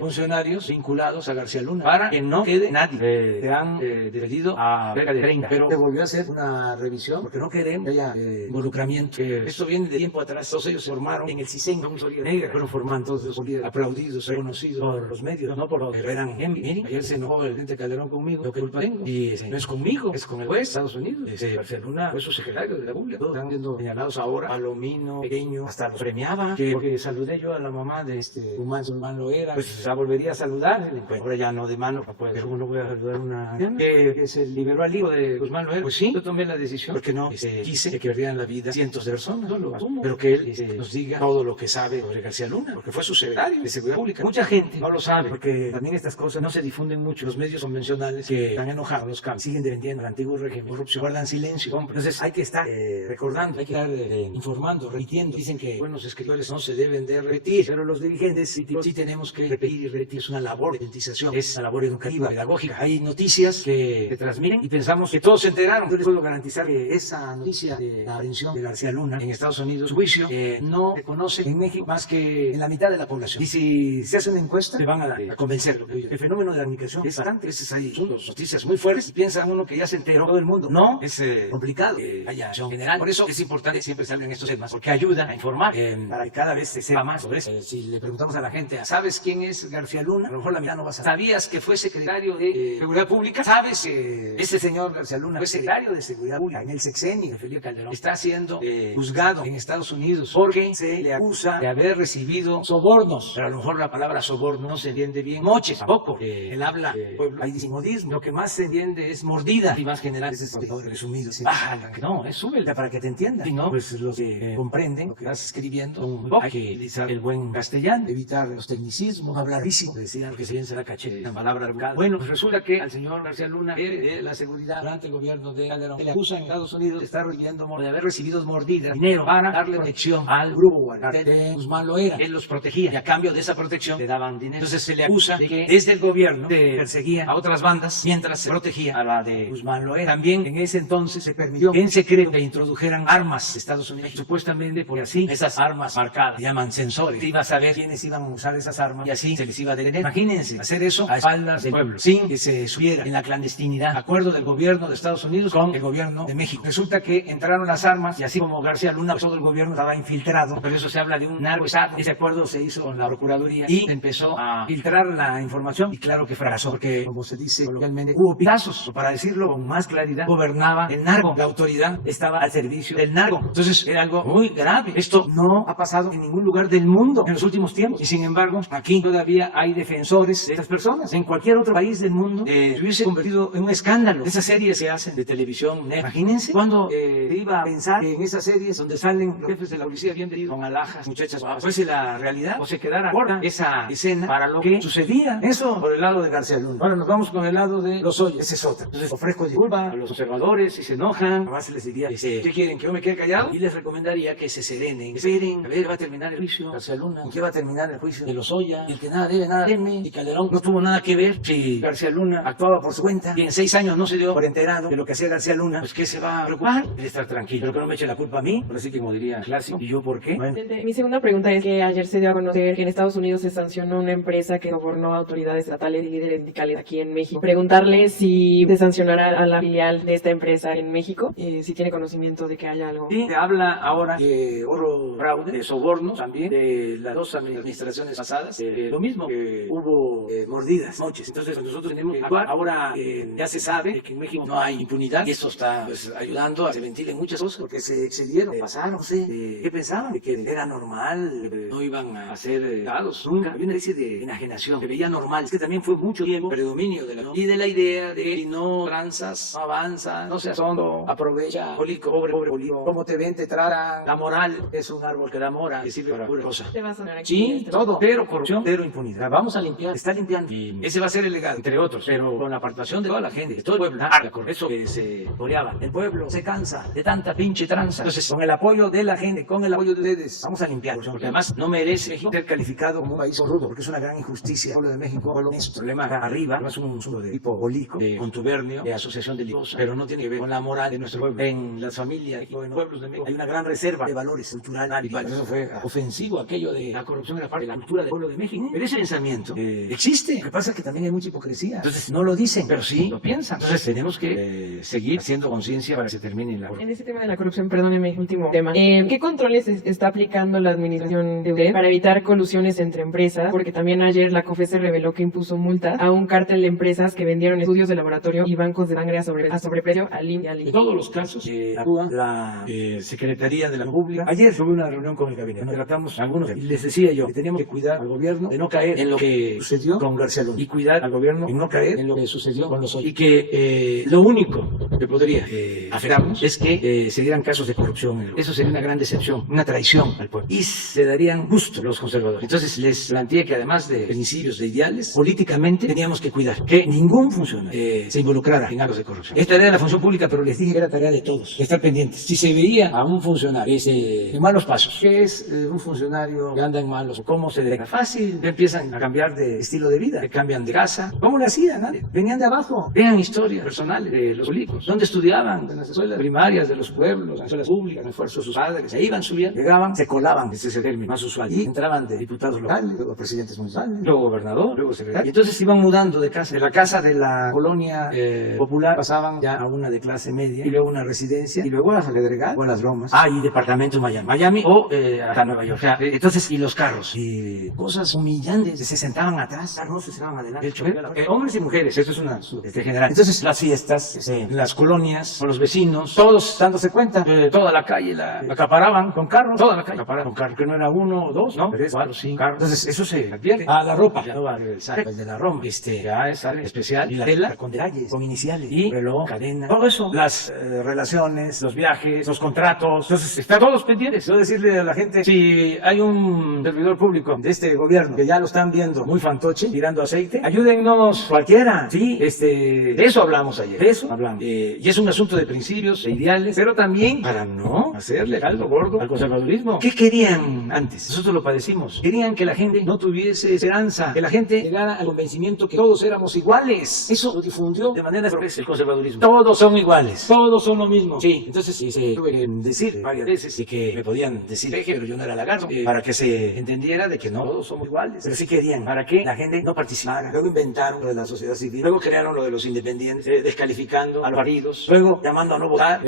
funcionarios vinculados a García Luna para que no quede nadie. Se han despedido a cerca de 30, pero se volvió a hacer una revisión porque no queremos que haya involucramiento. Esto viene de tiempo atrás. Todos ellos se formaron en el CISEN, como Solía Negra, fueron formando todos los líderes aplaudidos, reconocidos por los medios, no por los que eran miren, ayer se enojó el presidente Calderón conmigo, lo que culpa tengo, y no es conmigo, es con el juez de Estados Unidos. García Luna fue su secretario de la República, todos están siendo señalados ahora. Palomino, Pequeño, hasta los premiaba, que porque saludé yo a la mamá de Guzmán Loera, pues la volvería a saludar, ahora ya no de mano, pues, pero no voy a saludar una que se liberó al hijo de Guzmán Loera. Pues sí, yo tomé la decisión, porque no quise que perdieran la vida cientos de personas, no lo asumo, pero que él nos diga todo lo que sabe sobre García Luna, porque fue su secretario de Seguridad Pública. Mucha gente no lo sabe, porque también estas cosas no se difunden mucho. Los medios convencionales que están enojados, los cambios, siguen defendiendo el antiguo régimen, corrupción, guardan silencio. Entonces hay que estar recordando, hay que estar informando, repitiendo. Dicen que buenos escritores no se deben de repetir, pero los dirigentes sí tenemos que repetir y repetir. Es una labor de concientización, es una labor educativa, pedagógica. Hay noticias que se transmiten y pensamos que todos se enteraron. Yo les puedo garantizar que esa noticia de la aprehensión de García Luna en Estados Unidos, su juicio, no se conoce en México más que en la mitad de la población. Y si se hace una encuesta, se van a convencer. El fenómeno de la comunicación es bastante. A veces hay noticias muy fuertes y piensa uno que ya se enteró todo el mundo. No, es complicado que haya acción general. Por eso es importante siempre salir en estos temas, porque ayuda a informar para que cada vez se sepa más sobre eso. Si le preguntamos a la gente, ¿sabes quién es García Luna? A lo mejor la mitad no va a saber. ¿Sabías que fue secretario de Seguridad Pública? ¿Sabes que ese señor García Luna fue secretario de Seguridad Pública en el sexenio de Felipe Calderón? Está siendo juzgado en Estados Unidos porque se le acusa de haber recibido sobornos. Pero a lo mejor la palabra soborno no se entiende bien. Moches, tampoco. Él habla de pueblo, hay disimodismo. Lo que más se entiende es mordida. Y más general es resumido. Bájala, no, es súbela para que te entiendan. Si no, pues los que comprenden lo que estás escribiendo, hay que utilizar el buen castellano, evitar los tecnicismos, hablar rísimo, decir que se bien será caché, la palabra arrugada. Bueno, pues resulta que al señor García Luna, de la seguridad durante el gobierno de Calderón, se le acusa en Estados Unidos de estar de haber recibido mordidas, dinero para darle protección al grupo, al cartel de Guzmán Loera. Él los protegía y a cambio de esa protección le daban dinero. Entonces se le acusa de que desde el gobierno se perseguía a otras bandas mientras se protegía a la de Guzmán Loera. También en ese entonces se permitió que en secreto le introdujeran armas de Estados Unidos, supuestamente porque así esas armas marcadas, se llaman sensores, se iba a saber quiénes iban a usar esas armas y así se les iba a detener. Imagínense hacer eso a espaldas del pueblo, sin que se supiera, en la clandestinidad, acuerdo del gobierno de Estados Unidos con el gobierno de México. Resulta que entraron las armas y así como García Luna, todo el gobierno estaba infiltrado, por eso se habla de un narcoestado. Ese acuerdo se hizo con la Procuraduría y empezó a filtrar la información y claro que fracasó, porque como se dice coloquialmente, hubo pitazos, para decirlo con más claridad, gobernaba el narco. La autoridad autoridad estaba al servicio del narco. Entonces era algo muy grave. Esto no ha pasado en ningún lugar del mundo en los últimos tiempos. Y sin embargo, aquí todavía hay defensores de estas personas. En cualquier otro país del mundo se hubiese convertido en un escándalo. Esas series se hacen de televisión. Imagínense cuando iba a pensar que en esas series donde salen los jefes de la policía bien vestidos, con alhajas, muchachas guapas, fuese la realidad o se quedara corta esa escena para lo que sucedía. Eso por el lado de García Luna. Ahora nos vamos con el lado de Lozoya. Ese es otro. Entonces ofrezco disculpa a los observadores si se enojan. Además les diría, ¿qué quieren? ¿Que yo me quede callado? Y les recomendaría que se serenen. Esperen, a ver, va a terminar el juicio García Luna. ¿En qué va a terminar el juicio de Lozoya? Y el que nada debe, nada teme. Y Calderón no tuvo nada que ver si García Luna actuaba por su cuenta. Y en 6 años no se dio por enterado de lo que hacía García Luna. Pues ¿qué se va a preocupar? De estar tranquilo. Pero que no me eche la culpa a mí. Por así que como diría el clásico. ¿Y yo por qué? Bueno. Mi segunda pregunta es que ayer se dio a conocer que en Estados Unidos se sancionó una empresa que sobornó a autoridades estatales y líderes sindicales aquí en México. Preguntarle si se sancionará a la filial de esta empresa en México, si tiene conocimiento de que haya algo. Sí, se habla ahora de oro fraude, de sobornos también, de las 2 administraciones pasadas, lo mismo que hubo mordidas, noches. Entonces nosotros tenemos que actuar. Ahora ya se sabe que en México no hay impunidad y esto está pues, ayudando a que se ventilen muchas cosas porque se excedieron, pasaron, no sé, ¿qué pensaban? De que era normal, no iban a ser dados nunca. Había una especie de enajenación, que veía normal. Es que también fue mucho tiempo predominio de la y de la idea de si no transas, no avanzas, no seas hondo, aprovecha, polico, pobre polico, cómo te ven, te tratan. La moral es un árbol que da mora, que sirve para pura cosa. Te va a sonar aquí Sí, todo, pero corrupción, pero impunidad. Vamos a limpiar, está limpiando. Y ese va a ser el legado, entre otros, pero con la participación de toda la gente, de todo el pueblo. Con eso que se toreaba. El pueblo se cansa de tanta pinche tranza. Entonces, con el apoyo de la gente, con el apoyo de ustedes, vamos a limpiar. Porque además no merece México ser calificado como un país corrupto, porque es una gran injusticia. El pueblo de México, el problema arriba, no es un asunto de tipo político, de contubernio, de asociación delictuosa, pero no tiene que ver con la moral de nuestro pueblo. En las familias, en los pueblos de México, hay una gran reserva de valores culturales. Y eso fue ofensivo, aquello de la corrupción era parte de la cultura del pueblo de México. Pero ese pensamiento existe. Lo que pasa es que también hay mucha hipocresía. Entonces no lo dicen, pero sí lo piensan. Entonces tenemos que seguir haciendo conciencia para que se termine la corrupción. En ese tema de la corrupción, perdóneme, último tema. ¿Qué controles está aplicando la administración de usted para evitar colusiones entre empresas? Porque también ayer la COFESE reveló que impuso multas a un cártel de empresas que vendieron estudios de laboratorio y bancos de sangre a sobreprecio al IMSS y al INS. En todos los casos actúa la Secretaría de la Pública. Ayer tuve una reunión con el gabinete. Nos tratamos algunos y les decía yo que teníamos que cuidar al gobierno de no caer en lo que sucedió con García Luna y cuidar al gobierno de no caer en lo que sucedió con Lozoya. Y que lo único que podría afirmarnos es que se dieran casos de corrupción. Eso sería una gran decepción, una traición al pueblo. Y se darían gusto los conservadores. Entonces les planteé que además de principios, de ideales, políticamente teníamos que cuidar que ningún funcionario se involucrara en actos de corrupción. Es tarea de la función pública, pero les dije que era tarea de todos, estar pendientes. Si se veía a un funcionario en malos pasos, ¿qué es un funcionario que anda en malos? ¿Cómo se deja? Fácil, empiezan a cambiar de estilo de vida, que cambian de casa. ¿Cómo lo hacían? Venían de abajo. Vean historias personales de los políticos. ¿Dónde estudiaban? En las escuelas primarias de los pueblos, en las escuelas públicas, en esfuerzo de sus padres. Se iban, subían, llegaban, se colaban, ese es el término más usual. Y entraban de diputados locales, luego presidentes municipales, luego gobernador, luego secretario. Y entonces iban mudando de casa. De la casa de la colonia popular pasaban ya a una de clase media, y luego una residencia, y luego a la Federal o a las Lomas. Y departamento Miami o hasta Nueva York. O sea, entonces, y los carros. Y cosas humillantes. Se sentaban atrás, carros se sentaban adelante. El chofer, hombres y mujeres, eso es una general. Entonces, las fiestas, las colonias, con los vecinos, todos dándose cuenta, toda la calle la acaparaban con carros, toda la calle acaparaban con carros, que no era 1 o 2, no, 3, 4, 5 carros. Entonces, eso se pierde. La ropa, ya no va a regresar. El de la Roma, ya es algo especial. Y la tela, con detalles, con iniciales, y reloj, cadena, todo eso. Las relaciones, los viajes, los contratos. Entonces, están todos pendientes. Yo decirle a la gente, si hay un servidor público de este gobierno que ya lo están viendo muy fantoche, tirando aceite, ayúdennos cualquiera. Sí, de eso hablamos ayer, de eso hablamos. Y es un asunto de principios, de ideales, pero también para no hacerle caldo gordo al conservadurismo. ¿Qué querían antes? Nosotros lo padecimos. Querían que la gente no tuviese esperanza, que la gente llegara al convencimiento que todos éramos iguales. Eso lo difundió de manera progresiva el conservadurismo. Todos son iguales, todos son lo mismo. Sí, entonces tuve que decir varias veces y que me podían decir peje, pero yo no era lagarto, para que se entendiera de que no todos somos iguales, pero sí querían para que la gente no participara. Luego inventaron lo de la sociedad civil, luego crearon lo de los independientes, descalificando a los partidos, luego llamando a no votar,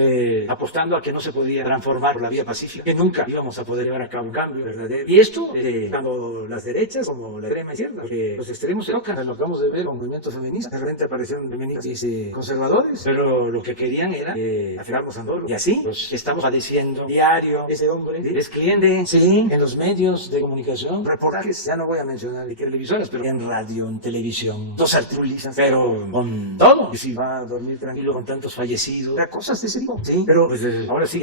apostando a que no se podía transformar por la vía pacífica, que nunca íbamos a poder llevar a cabo un cambio verdadero. Y esto, tanto las derechas como la extrema izquierda, porque los extremos se tocan, lo acabamos de ver con movimientos feministas, de repente aparecieron feministas y conservadores, pero lo que querían era a Gerardo Sandoro. Y así, pues, estamos padeciendo diario. Ese hombre, ¿sí?, es cliente, sí, en los medios de comunicación, reportajes, ya no voy a mencionar de qué televisoras, pero en radio, en televisión, dos articulizas, pero con todo. Y si va a dormir tranquilo con tantos fallecidos, cosas de ese tipo, sí. Pero pues ahora sí,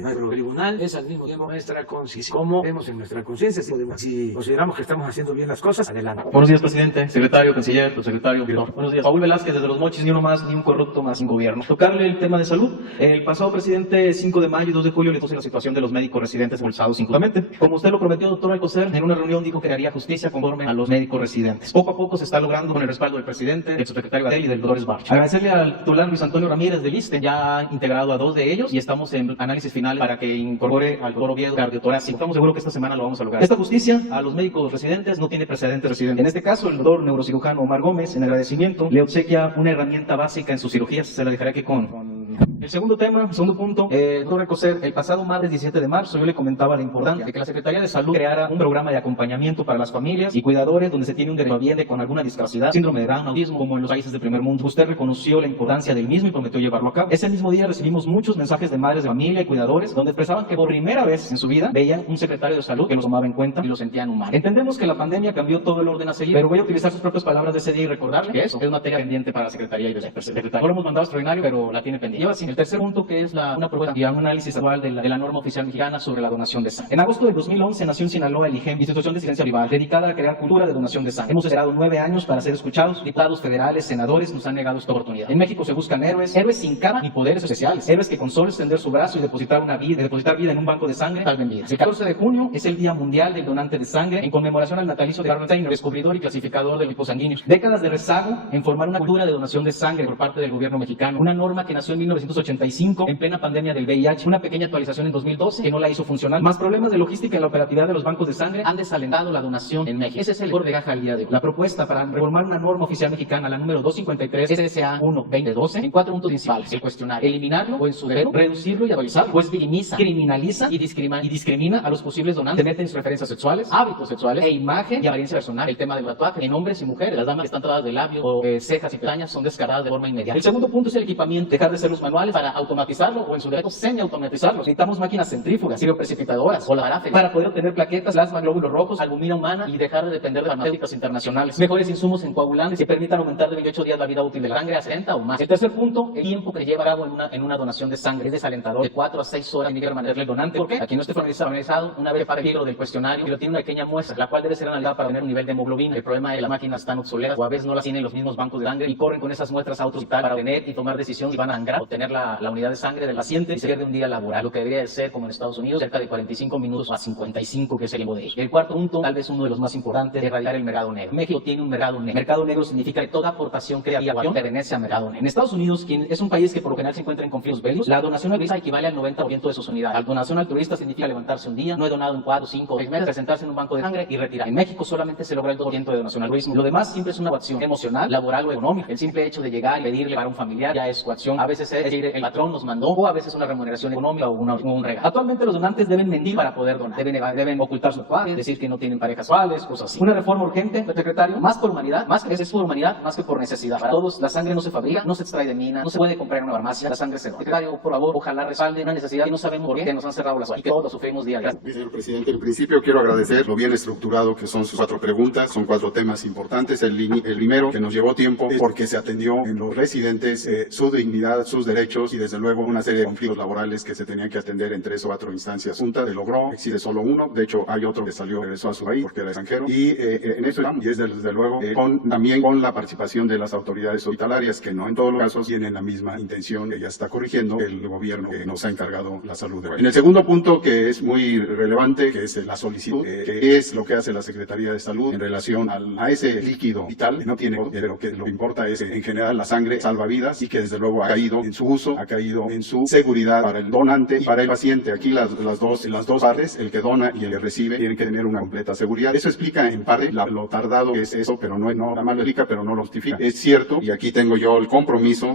nuestro tribunal es al mismo tiempo nuestra conciencia. ¿Cómo vemos en nuestra conciencia? Si consideramos que estamos haciendo bien las cosas, adelante. Buenos días, presidente, secretario, canciller, subsecretario, director. Buenos días. Paul Velázquez, desde Los Mochis, ni uno más, ni un corrupto más sin gobierno. Tocarle el tema de salud. El pasado presidente, 5 de mayo y 2 de julio, le puse la situación de los médicos residentes expulsados injustamente. Como usted lo prometió, doctor Alcocer, en una reunión dijo que haría justicia conforme a los médicos residentes. Poco a poco se está logrando con el respaldo del presidente, del subsecretario Gatel y del doctor Esbarch. Agradecerle al titular Luis Antonio Ramírez del ISSSTE, ya ha integrado a 2 de ellos y estamos en análisis final para que incorpore al doctor Oviedo cardiotorácico. Estamos seguros que esta semana lo vamos a lograr. Esta justicia a los médicos residentes no tiene precedentes residentes. En este caso, el doctor neurocirujano Omar Gómez, en agradecimiento, le obsequia una herramienta básica en sus cirugías. Se la dejaré aquí con el segundo tema, el segundo punto. Doctor Alcocer, el pasado martes 17 de marzo yo le comentaba la importancia de que la Secretaría de Salud creara un programa de acompañamiento para las familias y cuidadores donde se tiene un derechohabiente con alguna discapacidad, síndrome de Down, autismo, como en los países del primer mundo. Usted reconoció la importancia del mismo y prometió llevarlo a cabo. Ese mismo día recibimos muchos mensajes de madres de familia y cuidadores donde expresaban que por primera vez en su vida veían un secretario de salud que los tomaba en cuenta y los sentían humanos. Entendemos que la pandemia cambió todo el orden a seguir, pero voy a utilizar sus propias palabras de ese día y recordarle que eso es materia pendiente para la Secretaría y del Secretario. No lo hemos mandado extraordinario, pero la tiene pendiente. Lleva así el tercer punto, que es una propuesta y un análisis actual de la norma oficial mexicana sobre la donación de sangre. En agosto de 2011 nació en Sinaloa el IGEM, Institución de Asistencia Privada, dedicada a crear cultura de donación de sangre. Hemos esperado 9 años para ser escuchados. Diputados federales, senadores nos han negado esta oportunidad. En México se buscan héroes sin cara ni poderes especiales, héroes que con solo extender su brazo y depositar vida en un banco de sangre salven vidas. El 14 de junio es el Día Mundial del Donante de Sangre en conmemoración al natalicio de Carl Steiner, descubridor y clasificador del liposanguíneo. Décadas de rezago en formar una cultura de donación de sangre por parte del gobierno mexicano. Una norma que nació en 1985 en plena pandemia del VIH, una pequeña actualización en 2012 que no la hizo funcional. Más problemas de logística en la operatividad de los bancos de sangre han desalentado la donación en México. Ese es el error de gaja al día de hoy. La propuesta para reformar una norma oficial mexicana, la número 253 SSA 1-2012, en 4 puntos principales. El cuestionario: eliminarlo o en su defecto reducirlo y actualizarlo, pues minimiza, criminaliza y discrimina a los posibles donantes. Se meten sus referencias sexuales, hábitos sexuales e imagen y apariencia personal. El tema del tatuaje en hombres y mujeres. Las damas que están tratadas de labios o cejas y pestañas son descartadas de forma inmediata. El segundo punto es el equipamiento. Dejar de ser los manuales para automatizarlo o en su defecto semi-automatizarlo. Necesitamos máquinas centrífugas, crioprecipitadoras o laváreas para poder obtener plaquetas, plasma, glóbulos rojos, albumina humana y dejar de depender de farmacéuticas internacionales. Mejores insumos en coagulantes que permitan aumentar de 28 días la vida útil de la sangre a 60 o más. El tercer punto, el tiempo que lleva a cabo en una donación de sangre es desalentador. De 4 a 6 horas tiene que permanecerle el donante. ¿Por qué? Aquí no esté familiarizado, una vez para el libro del cuestionario, pero tiene una pequeña muestra, la cual debe ser analizada para tener un nivel de hemoglobina. El problema es que las máquinas están obsoletas o a veces no las tienen los mismos bancos de sangre y corren con esas muestras a otro hospital para obtener y tomar decisiones si van a sangrar, obtener la unidad de sangre del paciente y se pierde un día laboral, lo que debería de ser como en Estados Unidos, cerca de 45 minutos a 55, que es el tiempo de ellos. El cuarto punto, tal vez uno de los más importantes, erradicar el mercado negro. México tiene un mercado negro. Mercado negro significa que toda aportación que haya pertenece al mercado negro. En Estados Unidos, quien es un país que por lo general se encuentra en conflictos bélicos, la donación altruista equivale al 90% de sus unidades. La donación altruista significa levantarse un día, no he donado en 4, 5, 6 meses, presentarse en un banco de sangre y retirar. En México solamente se logra el 2% de donación altruismo. Lo demás siempre es una coacción emocional, laboral o económica. El simple hecho de llegar y pedirle para un familiar ya es coacción. A veces es decir, el patrón nos mandó, o a veces una remuneración económica o un regalo. Actualmente los donantes deben mentir para poder donar. Deben ocultar su padre, decir que no tienen parejas sexuales, cosas así. Una reforma urgente, secretario, más por humanidad, es por humanidad, más que por necesidad. Para todos, la sangre no se fabrica, no se extrae de mina, no se puede comprar en una farmacia, la sangre se dona. Secretario, por favor, ojalá respalde una necesidad que no sabemos por qué, que nos han cerrado las puertas y que todos lo sufrimos día a día. Señor presidente, en principio quiero agradecer lo bien estructurado que son sus 4 preguntas. Son 4 temas importantes. El primero, que nos llevó tiempo porque se atendió en los residentes su dignidad, sus derechos y desde luego una serie de conflictos laborales que se tenían que atender en 3 o 4 instancias juntas. Se logró, existe solo uno. De hecho, hay otro que regresó a su país porque era extranjero. Y en eso estamos. Y es desde luego también con la participación de las autoridades hospitalarias, que no en todos los casos tienen la misma intención, que ya está corrigiendo el gobierno que nos ha encargado la salud. En el segundo punto, que es muy relevante, que es la solicitud, que es lo que hace la Secretaría de Salud en relación a ese líquido vital, que no tiene, pero que lo que importa es en general la sangre salva vidas y que desde luego ha caído en su uso, ha caído en su seguridad para el donante y para el paciente. Aquí las dos partes, el que dona y el que recibe, tienen que tener una completa seguridad. Eso explica en parte lo tardado que es eso, pero no nada más lo explica, pero no lo justifica. Es cierto, y aquí tengo yo el compromiso,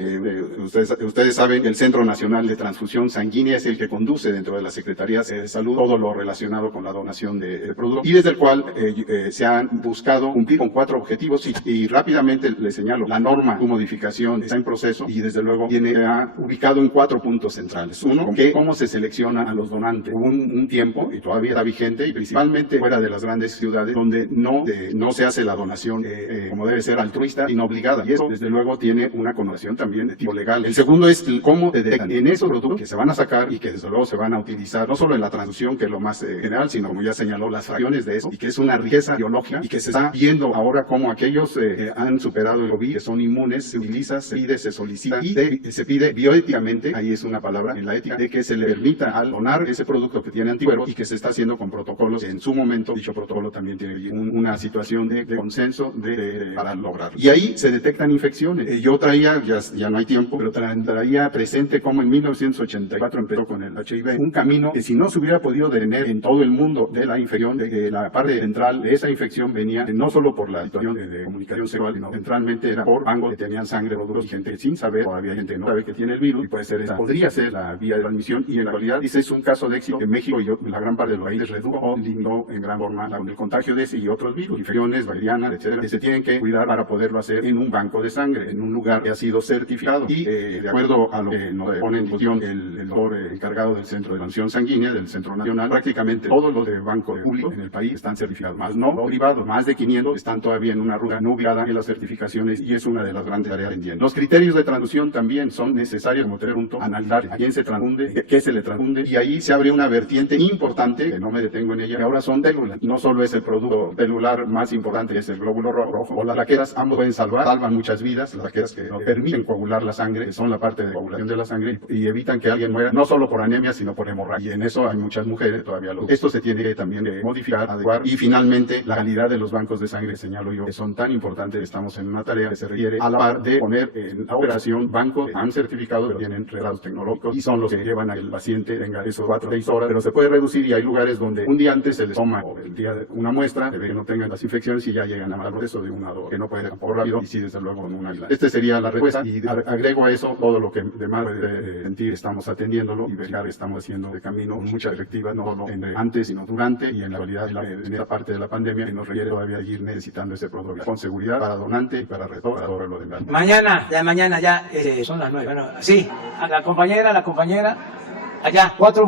ustedes saben que el Centro Nacional de Transfusión Sanguínea es el que conduce dentro de la Secretaría de Salud todo lo relacionado con la donación de productos y desde el cual se han buscado cumplir con 4 objetivos y rápidamente les señalo, la norma, su modificación está en proceso y desde luego viene a ubicado en 4 puntos centrales. Uno, cómo se selecciona a los donantes. Hubo un tiempo, y todavía está vigente, y principalmente fuera de las grandes ciudades, donde no se hace la donación como debe ser, altruista, sino obligada. Y eso, desde luego, tiene una connotación también de tipo legal. El segundo es cómo te detectan en esos productos que se van a sacar y que desde luego se van a utilizar, no solo en la transfusión, que es lo más general, sino como ya señaló, las fracciones de eso, y que es una riqueza biológica, y que se está viendo ahora como aquellos han superado el COVID, que son inmunes, se utiliza, se pide, se solicita, y se pide bioéticamente, ahí es una palabra en la ética, de que se le permita al donar ese producto que tiene anticuerpos, y que se está haciendo con protocolos. En su momento, dicho protocolo también tiene una situación de consenso para lograrlo. Y ahí se detectan infecciones. Yo traía, ya no hay tiempo, pero traía presente cómo en 1984 empezó con el HIV, un camino que si no se hubiera podido detener en todo el mundo de la infección, de que la parte central de esa infección venía no solo por la situación de comunicación sexual, sino centralmente era por hongos que tenían sangre duros y gente sin saber, todavía hay gente que no sabe que tiene el virus, y puede ser podría ser la vía de transmisión, y en la realidad ese es un caso de éxito en México, y la gran parte de los países redujo o limitó en gran forma el contagio de ese y otros virus, infecciones, bacterianas, etcétera, que se tienen que cuidar para poderlo hacer en un banco de sangre, en un lugar que ha sido certificado, y de acuerdo a lo que nos pone en discusión el doctor encargado del Centro de Donación Sanguínea, del Centro Nacional, prácticamente todos los de bancos públicos en el país están certificados, más no privados, más de 500 están todavía en una ruta no obligada en las certificaciones, y es una de las grandes tareas pendientes. Los criterios de transfusión también son necesarios, como tener punto, analizar a quién se transfunde, qué se le transfunde, y ahí se abre una vertiente importante, que no me detengo en ella, que ahora son células. No solo es el producto celular más importante, que es el glóbulo rojo, o las plaquetas, ambos pueden salvan muchas vidas, las plaquetas que permiten coagular la sangre, que son la parte de coagulación de la sangre, y evitan que alguien muera, no solo por anemia, sino por hemorragia. Y en eso hay muchas mujeres todavía. Esto se tiene que también modificar, adecuar, y finalmente la calidad de los bancos de sangre, señalo yo, que son tan importantes. Estamos en una tarea que se requiere a la par de poner en la operación bancos que han certificado, pero tienen retrasos tecnológicos, y son los que llevan a que el paciente tenga esos 4 o 6 horas, pero se puede reducir, y hay lugares donde un día antes se les toma, o el día de una muestra, de que no tengan las infecciones, y ya llegan a mal proceso de 1 a 2, que no puede ir por rápido, y sí, desde luego, con una isla. Este sería la respuesta, y agrego a eso todo lo que demás de sentir, estamos atendiéndolo, y verificar que estamos haciendo de camino con mucha efectividad, no solo antes, sino durante, y en la actualidad, en esta parte de la pandemia, que nos requiere todavía seguir necesitando ese producto con seguridad para donante y para retorno, para todo lo demás. Mañana ya son las 9. Bueno, sí, a la compañera, allá, 4